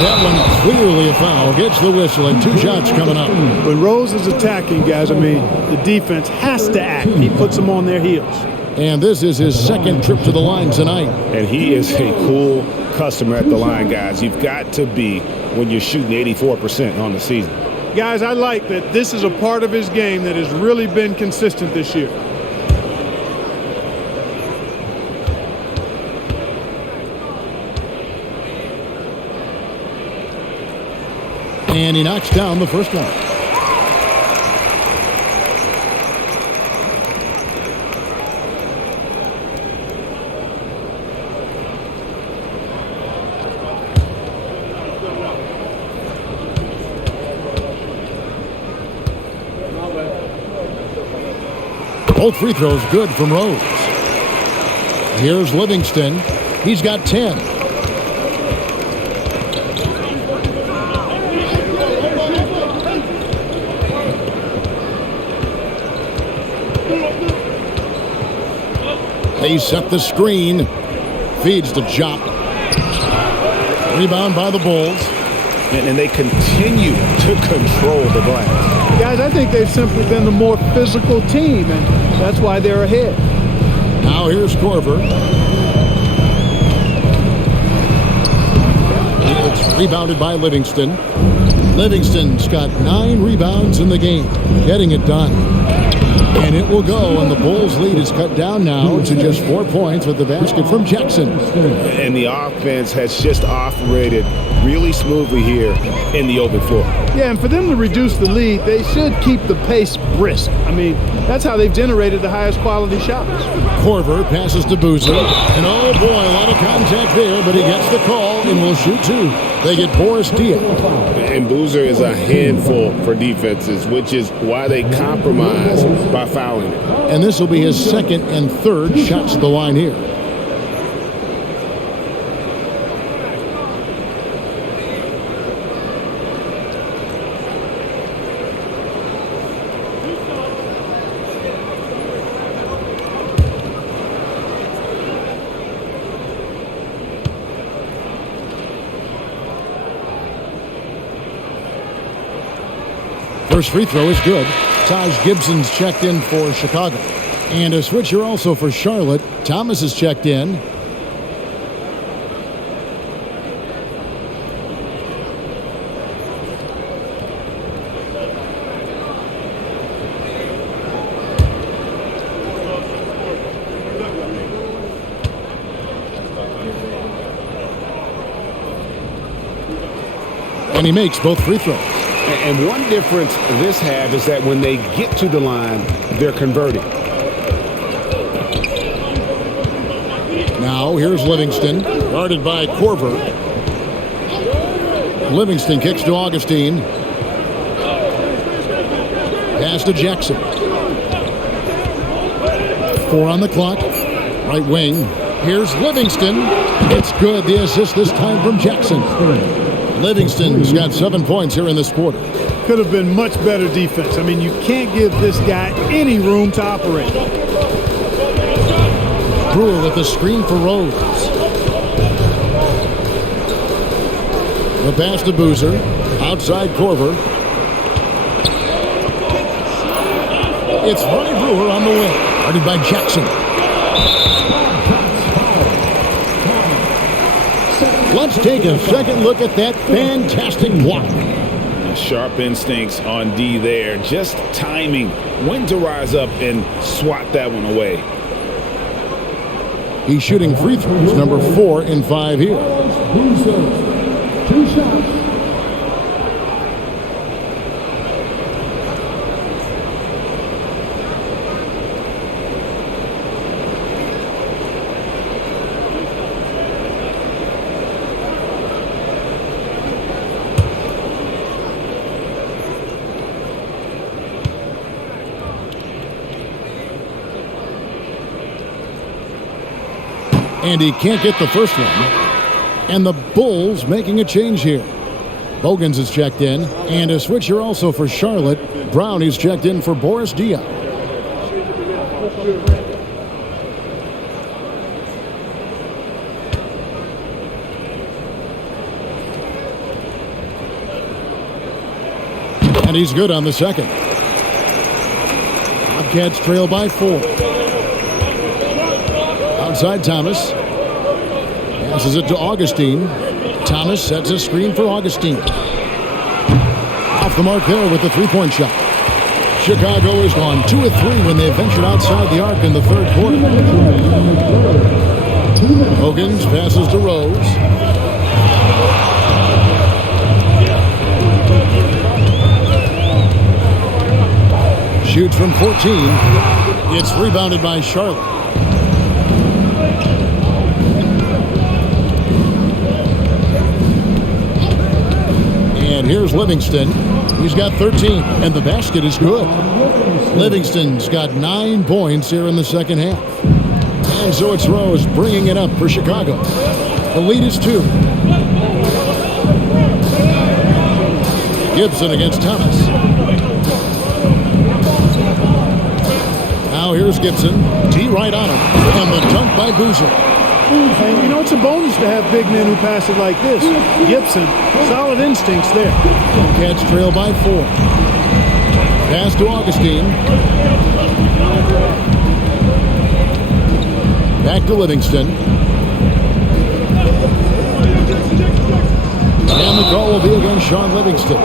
that one clearly a foul. Gets the whistle and 2 shots coming up. When Rose is attacking, guys, I mean, the defense has to act. He puts them on their heels. And this is his second trip to the line tonight. And he is a cool customer at the line, guys. You've got to be when you're shooting 84% on the season. Guys, I like that this is a part of his game that has really been consistent this year. And he knocks down the first one. Both free throws good from Rose. Here's Livingston. He's got 10. They set the screen. Feeds to Jop. Rebound by the Bulls. and they continue to control the glass. Guys, I think they've simply been the more physical team, and that's why they're ahead. Now here's Corver. It's rebounded by Livingston. Livingston's got 9 rebounds in the game, getting it done. And it will go, and the Bulls' lead is cut down now to just 4 points with the basket from Jackson. And the offense has just operated really smoothly here in the open floor. Yeah, and for them to reduce the lead, they should keep the pace brisk. I mean, that's how they've generated the highest quality shots. Corver passes to Boozer. And oh boy, a lot of contact there, but he gets the call and will shoot 2. They get Boris Diaw. And Boozer is a handful for defenses, which is why they compromise by fouling it. And this will be his 2nd and 3rd shots at the line here. First free throw is good. Taj Gibson's checked in for Chicago. And a switcher also for Charlotte. Thomas is checked in. And he makes both free throws. And one difference this half is that when they get to the line, they're converting. Now here's Livingston, guarded by Corver. Livingston kicks to Augustine. Pass to Jackson. 4 on the clock. Right wing. Here's Livingston. It's good. The assist this time from Jackson. Livingston's got 7 points here in this quarter. Could have been much better defense. I mean, you can't give this guy any room to operate. Brewer with the screen for Rose. The pass to Boozer. Outside Corver. It's Ronnie Brewer on the wing. Guarded by Jackson. Let's take a second look at that fantastic block. Sharp instincts on D there. Just timing when to rise up and swat that one away. He's shooting free throws, number 4 in 5 here. 2 shots. And he can't get the first one. And the Bulls making a change here. Bogans is checked in. And a switcher also for Charlotte. Brown is checked in for Boris Diaw. And he's good on the second. Bobcats trail by 4. Outside Thomas. Passes it to Augustine. Thomas sets a screen for Augustine. Off the mark there with the 3-point shot. Chicago has gone 2 of 3 when they ventured outside the arc in the 3rd quarter. Bogans passes to Rose. Shoots from 14. It's rebounded by Charlotte. And here's Livingston. He's got 13, and the basket is good. Livingston's got 9 points here in the second half. And so it's Rose bringing it up for Chicago. The lead is 2. Gibson against Thomas. Now here's Gibson. D right on him. And the dunk by Boozer. And, you know, it's a bonus to have big men who pass it like this. Gibson, solid instincts there. Bobcats trail by 4. Pass to Augustine. Back to Livingston. And the call will be against Sean Livingston.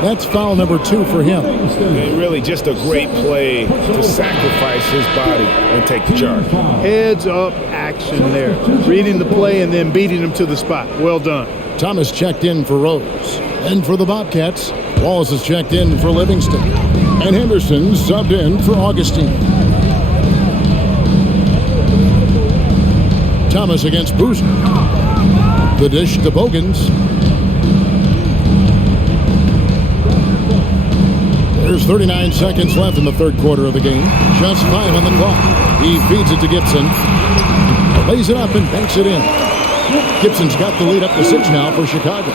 That's foul number 2 for him. And really just a great play to sacrifice his body and take the charge. Heads up action there. Reading the play and then beating him to the spot. Well done. Thomas checked in for Rose. And for the Bobcats, Wallace is checked in for Livingston. And Henderson subbed in for Augustine. Thomas against Boozer. The dish to Bogans. There's 39 seconds left in the third quarter of the game. Just 5 on the clock. He feeds it to Gibson. Lays it up and banks it in. Gibson's got the lead up to 6 now for Chicago.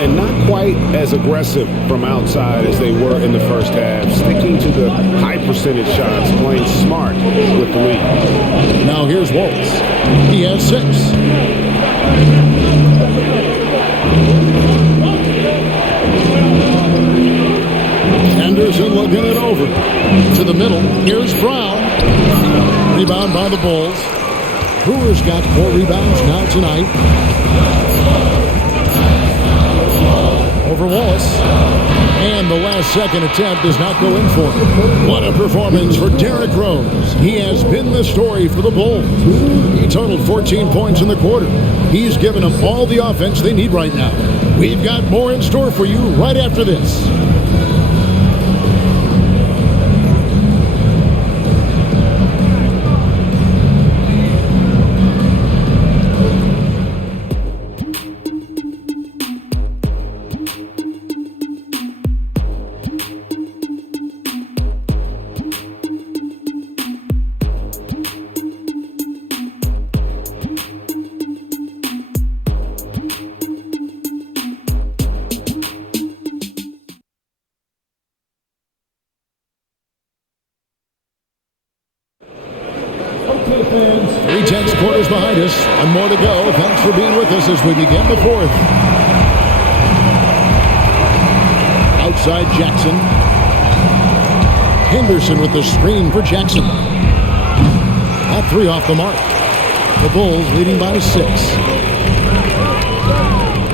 And not quite as aggressive from outside as they were in the first half. Sticking to the high percentage shots, playing smart with the lead. Now here's Wallace. He has 6. Henderson looking it over. To the middle. Here's Brown. Rebound by the Bulls. Brewers got 4 rebounds now tonight. Over Wallace. And the last second attempt does not go in for him. What a performance for Derrick Rose. He has been the story for the Bulls. He totaled 14 points in the quarter. He's given them all the offense they need right now. We've got more in store for you right after this. Fans. 3 tenths quarters behind us. One more to go. Thanks for being with us as we begin the fourth. Outside Jackson. Henderson with the screen for Jackson. That 3 off the mark. The Bulls leading by 6.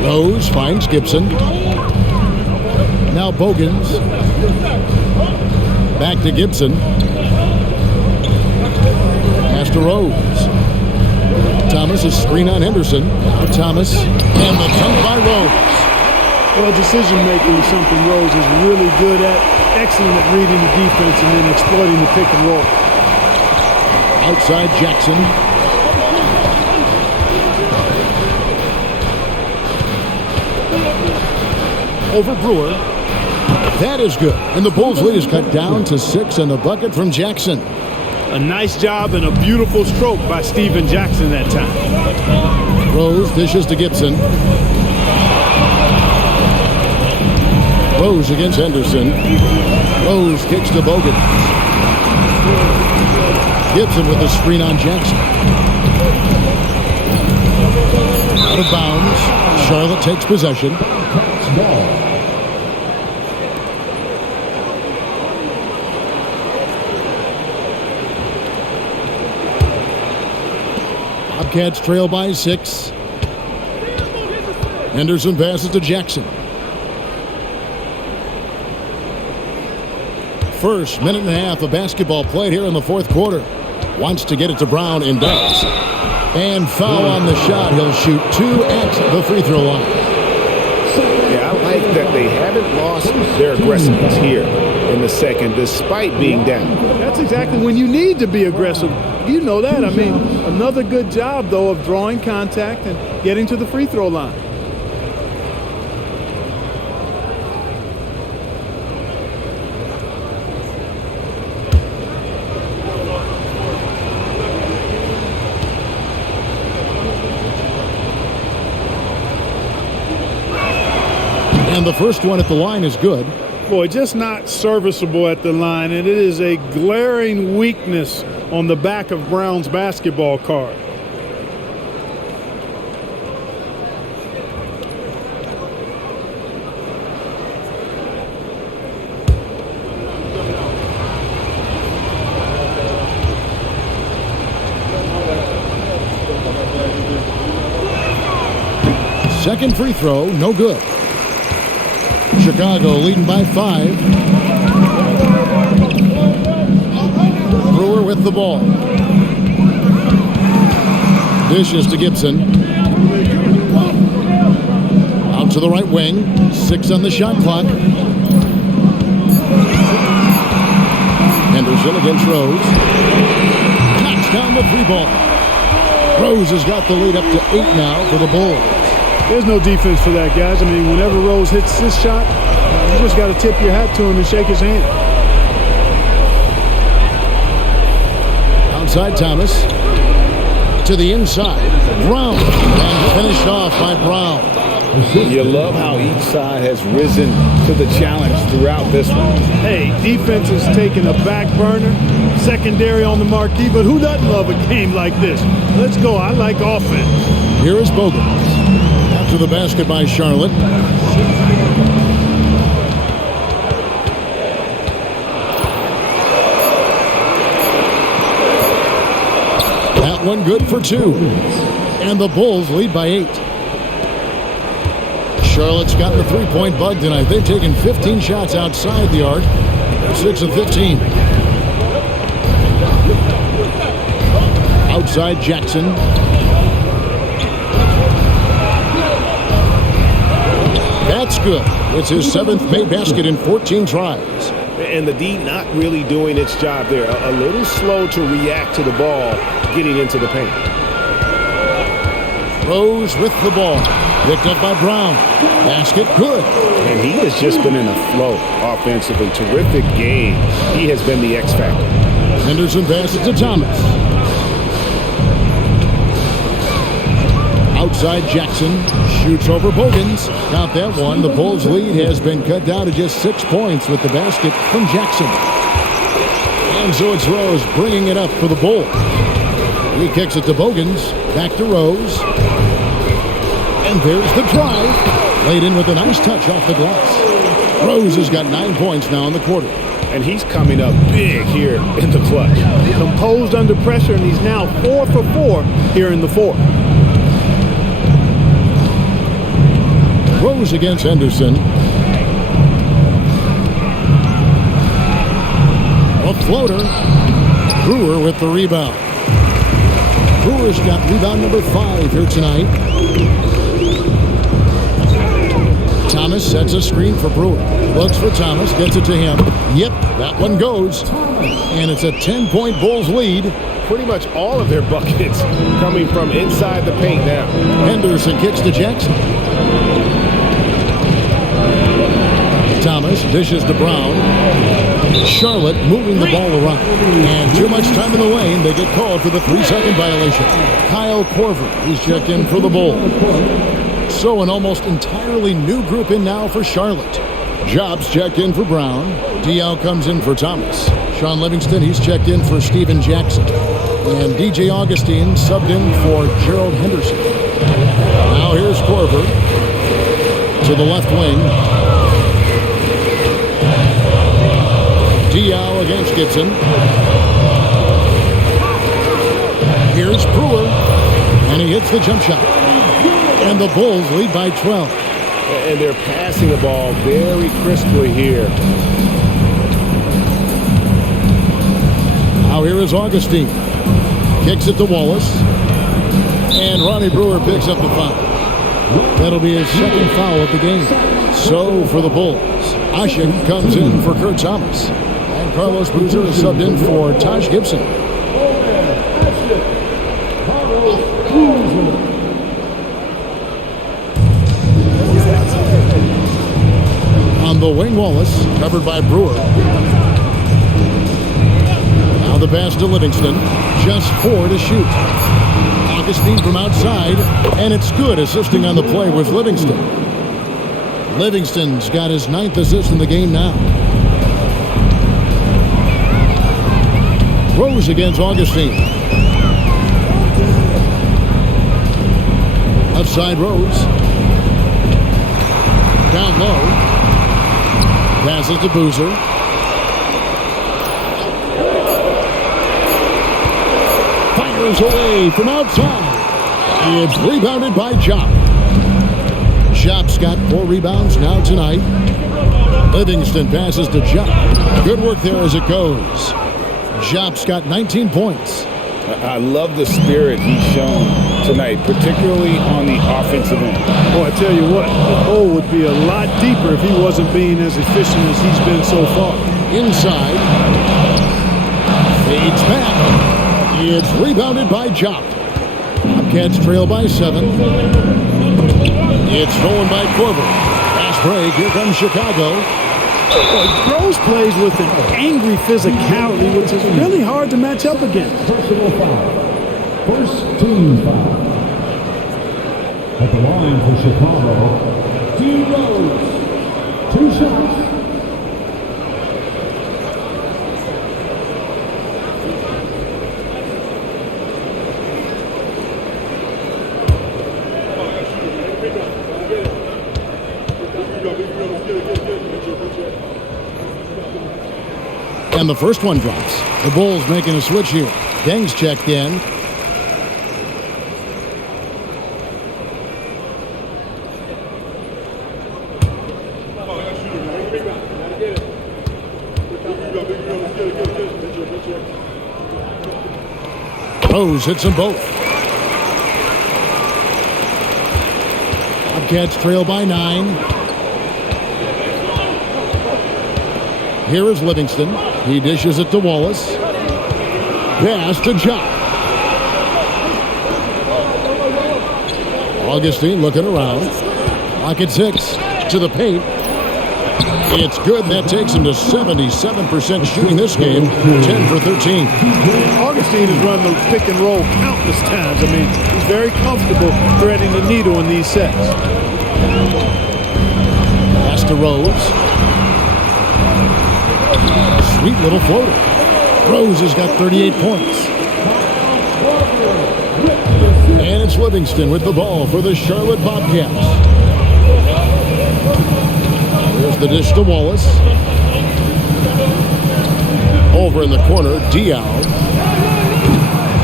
Rose finds Gibson. Now Bogans. Back to Gibson. Pass to Rose. Thomas is screen on Henderson. Now Thomas. And the dunk by Rose. Well, decision-making is something Rose is really good at. Excellent at reading the defense and then exploiting the pick and roll. Outside Jackson. Over Brewer. That is good. And the Bulls' lead is cut down to 6 and the bucket from Jackson. A nice job and a beautiful stroke by Steven Jackson that time. Rose dishes to Gibson. Rose against Henderson. Rose kicks to Bogan. Gibson with the screen on Jackson. Out of bounds. Charlotte takes possession. Bobcats trail by 6. Henderson passes to Jackson. First minute and a half of basketball played here in the fourth quarter. Wants to get it to Brown and does. And foul on the shot. He'll shoot 2 at the free throw line. Yeah, I like that they haven't lost their aggressiveness here in the second despite being down. That's exactly when you need to be aggressive. You know that. I mean, another good job, though, of drawing contact and getting to the free throw line. And the first one at the line is good. Boy, just not serviceable at the line, and it is a glaring weakness on the back of Brown's basketball card. Second free throw, no good. Chicago leading by 5. Brewer with the ball. Dishes to Gibson. Out to the right wing. 6 on the shot clock. Henderson against Rose. Knocks down the 3-ball. Rose has got the lead up to 8 now for the Bulls. There's no defense for that, guys. I mean, whenever Rose hits this shot, you just got to tip your hat to him and shake his hand. Outside Thomas. To the inside. Brown. And finished off by Brown. You love how each side has risen to the challenge throughout this one. Hey, defense is taking a back burner, secondary on the marquee, but who doesn't love a game like this? Let's go. I like offense. Here is Bogans. After the basket by Charlotte. That one good for 2. And the Bulls lead by 8. Charlotte's got the 3-point bug tonight. They've taken 15 shots outside the arc. 6 of 15. Outside Jackson. That's good. It's his 7th made basket in 14 tries. And the D not really doing its job there. A little slow to react to the ball getting into the paint. Rose with the ball. Picked up by Brown. Basket good. And he has just been in a flow offensively. Terrific game. He has been the X factor. Henderson passes to Thomas. Outside Jackson. Shoots over Bogans. Got that one. The Bulls' lead has been cut down to just 6 points with the basket from Jackson. And so it's Rose bringing it up for the Bulls. He kicks it to Bogans. Back to Rose. And there's the drive. Laid in with a nice touch off the glass. Rose has got 9 points now in the quarter. And he's coming up big here in the clutch. Composed under pressure, and he's now 4 for 4 here in the 4th. Rose against Henderson. A floater. Brewer with the rebound. Brewer's got rebound number 5 here tonight. Thomas sets a screen for Brewer. Looks for Thomas, gets it to him. Yep, that one goes. And it's a 10-point Bulls lead. Pretty much all of their buckets coming from inside the paint now. Henderson kicks to Jackson. Thomas dishes to Brown. Charlotte moving the ball around. And too much time in the lane. They get called for the 3-second violation. Kyle Korver is checked in for the Bulls. So an almost entirely new group in now for Charlotte. Jobs checked in for Brown. Diao comes in for Thomas. Sean Livingston, he's checked in for Steven Jackson. And DJ Augustine subbed in for Gerald Henderson. Now here's Korver to the left wing. Diao against Gibson. Here's Brewer. And he hits the jump shot. And the Bulls lead by 12. And they're passing the ball very crisply here. Now here is Augustine. Kicks it to Wallace. And Ronnie Brewer picks up the foul. That'll be his 2nd foul of the game. So for the Bulls, Ashik comes in for Kurt Thomas. And Carlos Boozer is subbed in for Taj Gibson. On the wing, Wallace, covered by Brewer. Now the pass to Livingston. Just 4 to shoot. Augustine from outside, and it's good. Assisting on the play with Livingston. Livingston's got his 9th assist in the game now. Rose against Augustine. Left side Rose. Down low. Passes to Boozer. Fires away from outside. It's rebounded by Jock. Jop's got 4 rebounds now tonight. Livingston passes to Jop. Good work there as it goes. Jop's got 19 points. I love the spirit he's shown tonight, particularly on the offensive end. Boy, I tell you what, the hole would be a lot deeper if he wasn't being as efficient as he's been so far. Inside. Fades back. It's rebounded by Jop. Bobcats trail by 7. It's stolen by Corver. Fast break. Here comes Chicago. Groves plays with an angry physicality, which is really hard to match up against. Personal foul. First team foul. At the line for Chicago, D. Rose. 2 shots. And the first one drops. The Bulls making a switch here. Deng's checked in. Rose hits them both. Bobcats trail by 9. Here is Livingston. He dishes it to Wallace. Pass to Jop. Augustine looking around. Pocket 6 to the paint. It's good. That takes him to 77% shooting this game. 10 for 13. Augustine has run the pick and roll countless times. I mean, he's very comfortable threading the needle in these sets. Pass to Rose. Sweet little floater. Rose has got 38 points. And it's Livingston with the ball for the Charlotte Bobcats. There's the dish to Wallace. Over in the corner, Diaw.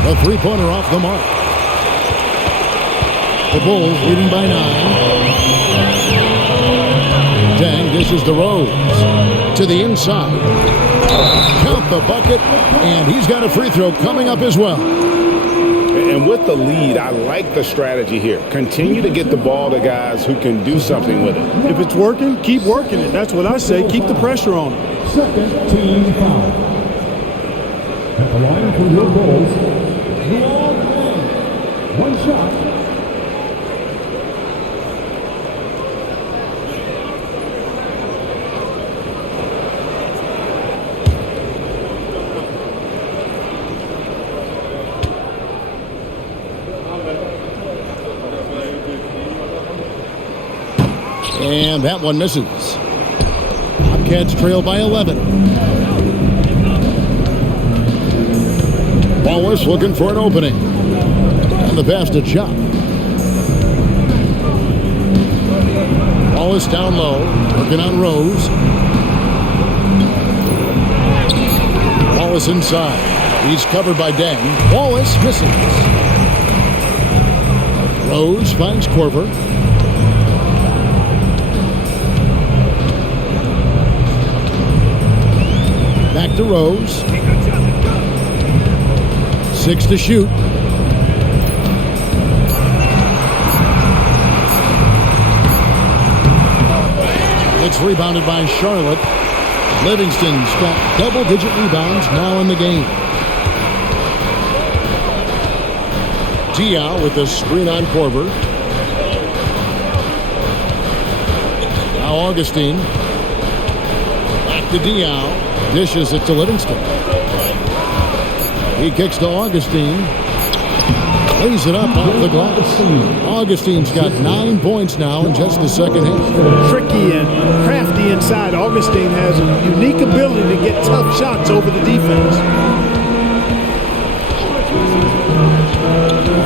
A 3-pointer off the mark. The Bulls leading by 9. Deng dishes to Rose. To the inside. Count the bucket, and he's got a free throw coming up as well. And with the lead, I like the strategy here. Continue to get the ball to guys who can do something with it. If it's working, keep working it. That's what I say. Keep the pressure on it. Second team foul. At the line for your Bulls, Luol Deng. 1 shot. And that one misses. Bobcats trail by 11. Wallace looking for an opening. And the pass to Jop. Wallace down low, working on Rose. Wallace inside. He's covered by Deng. Wallace misses. Rose finds Corver. Back to Rose. 6 to shoot. It's rebounded by Charlotte. Livingston's got double-digit rebounds now in the game. Diaw with the screen on Corver. Now Augustine. Back to Diaw. Dishes it to Livingston. He kicks to Augustine. Lays it up off the glass. Augustine's got 9 points now in just the second half. Tricky and crafty inside. Augustine has a unique ability to get tough shots over the defense.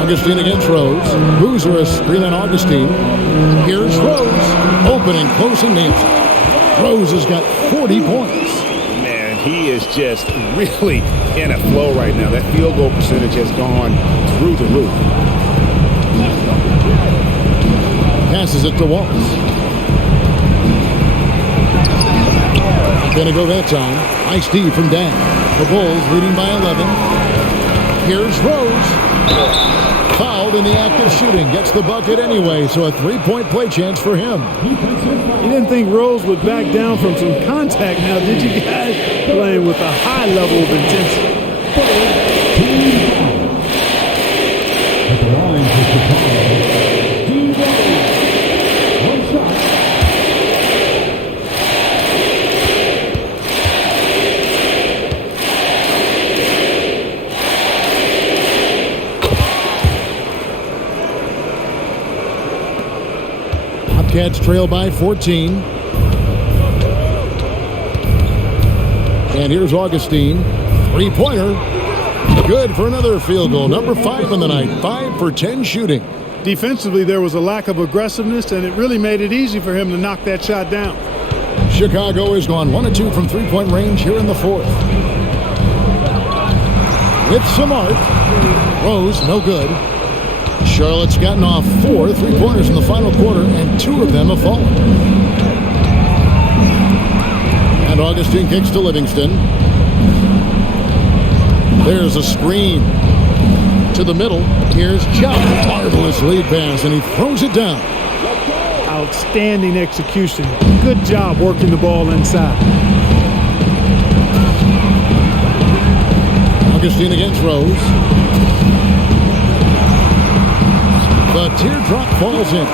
Augustine against Rose. Boozer a screen on Augustine. Here's Rose. Open and close and nails it. Rose has got 40 points. He is just really in a flow right now. That field goal percentage has gone through the roof. Passes it to Wallace. Gonna go that time. Nice D from Dan. The Bulls leading by 11. Here's Rose. Fouled in the act of shooting. Gets the bucket anyway, so a three-point play chance for him. You didn't think Rose would back down from some contact now, did you guys? Playing with a high level of intensity. At the line for Chicago, one shot. Bobcats trail by 14. And here's Augustine. Three-pointer. Good for another field goal. Number 5 in the night. 5 for 10 shooting. Defensively, there was a lack of aggressiveness, and it really made it easy for him to knock that shot down. Chicago has gone 1 of 2 from three-point range here in the fourth. With some arc. Rose, no good. Charlotte's gotten off 4 three-pointers in the final quarter, and 2 of them have fallen. And Augustine kicks to Livingston. There's a screen to the middle. Here's Chuck. Marvelous lead pass, and he throws it down. Outstanding execution. Good job working the ball inside. Augustine against Rose. The teardrop falls in.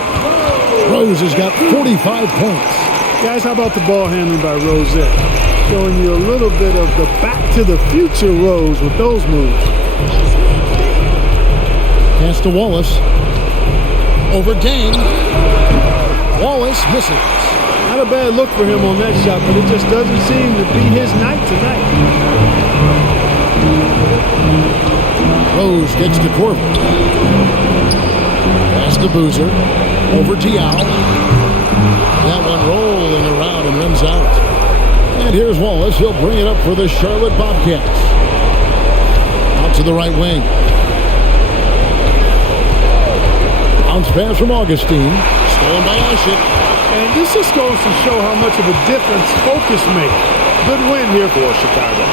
Rose has got 45 points. Guys, how about the ball handling by Rosette? Showing you a little bit of the back-to-the-future Rose with those moves. Pass to Wallace. Over Dane. Wallace misses. Not a bad look for him on that shot, but it just doesn't seem to be his night tonight. Rose gets to Corbin. Pass to Boozer. Over Diao. That one rolling around and rims out. And here's Wallace. He'll bring it up for the Charlotte Bobcats. Out to the right wing. Bounce pass from Augustine. Stolen by Ashik. And this just goes to show how much of a difference focus makes. Good win here for Chicago.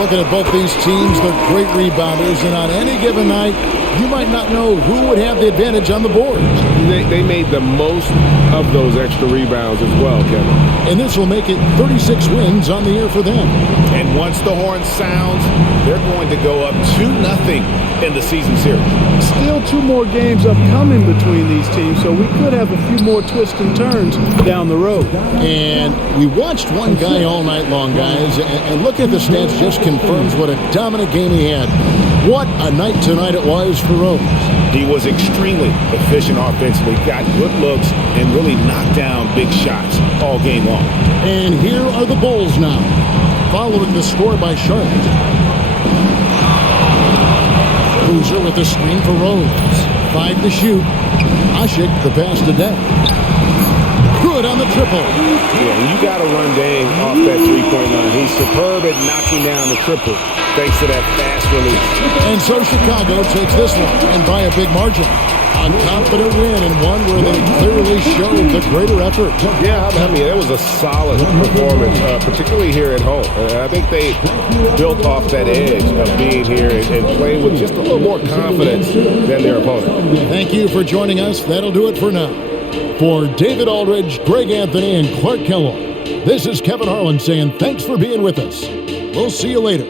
Looking at both these teams, they're great rebounders, and on any given night, you might not know who would have the advantage on the board. They made the most of those extra rebounds as well, Kevin. And this will make it 36 wins on the year for them. And once the horn sounds, they're going to go up 2-0 in the season series. Still 2 more games upcoming between these teams, so we could have a few more twists and turns down the road. And we watched one guy all night long, guys, and look at the stats, just confirms what a dominant game he had. What a night tonight it was for Rose. He was extremely efficient offensively, got good looks, and really knocked down big shots all game long. And here are the Bulls now, following the score by Charlotte. Boozer with the screen for Rose. 5 to shoot. Ashik, the pass to Day. Good on the triple. Yeah, you got to run Dane off that three-point line. He's superb at knocking down the triple, thanks to that fast release. And so Chicago takes this one, and by a big margin. A confident win, and one where they clearly showed the greater effort. Yeah, I mean, it was a solid performance, particularly here at home. I think they built off that edge of being here and playing with just a little more confidence than their opponent. Thank you for joining us. That'll do it for now. For David Aldridge, Greg Anthony, and Clark Kellogg, this is Kevin Harlan saying thanks for being with us. We'll see you later.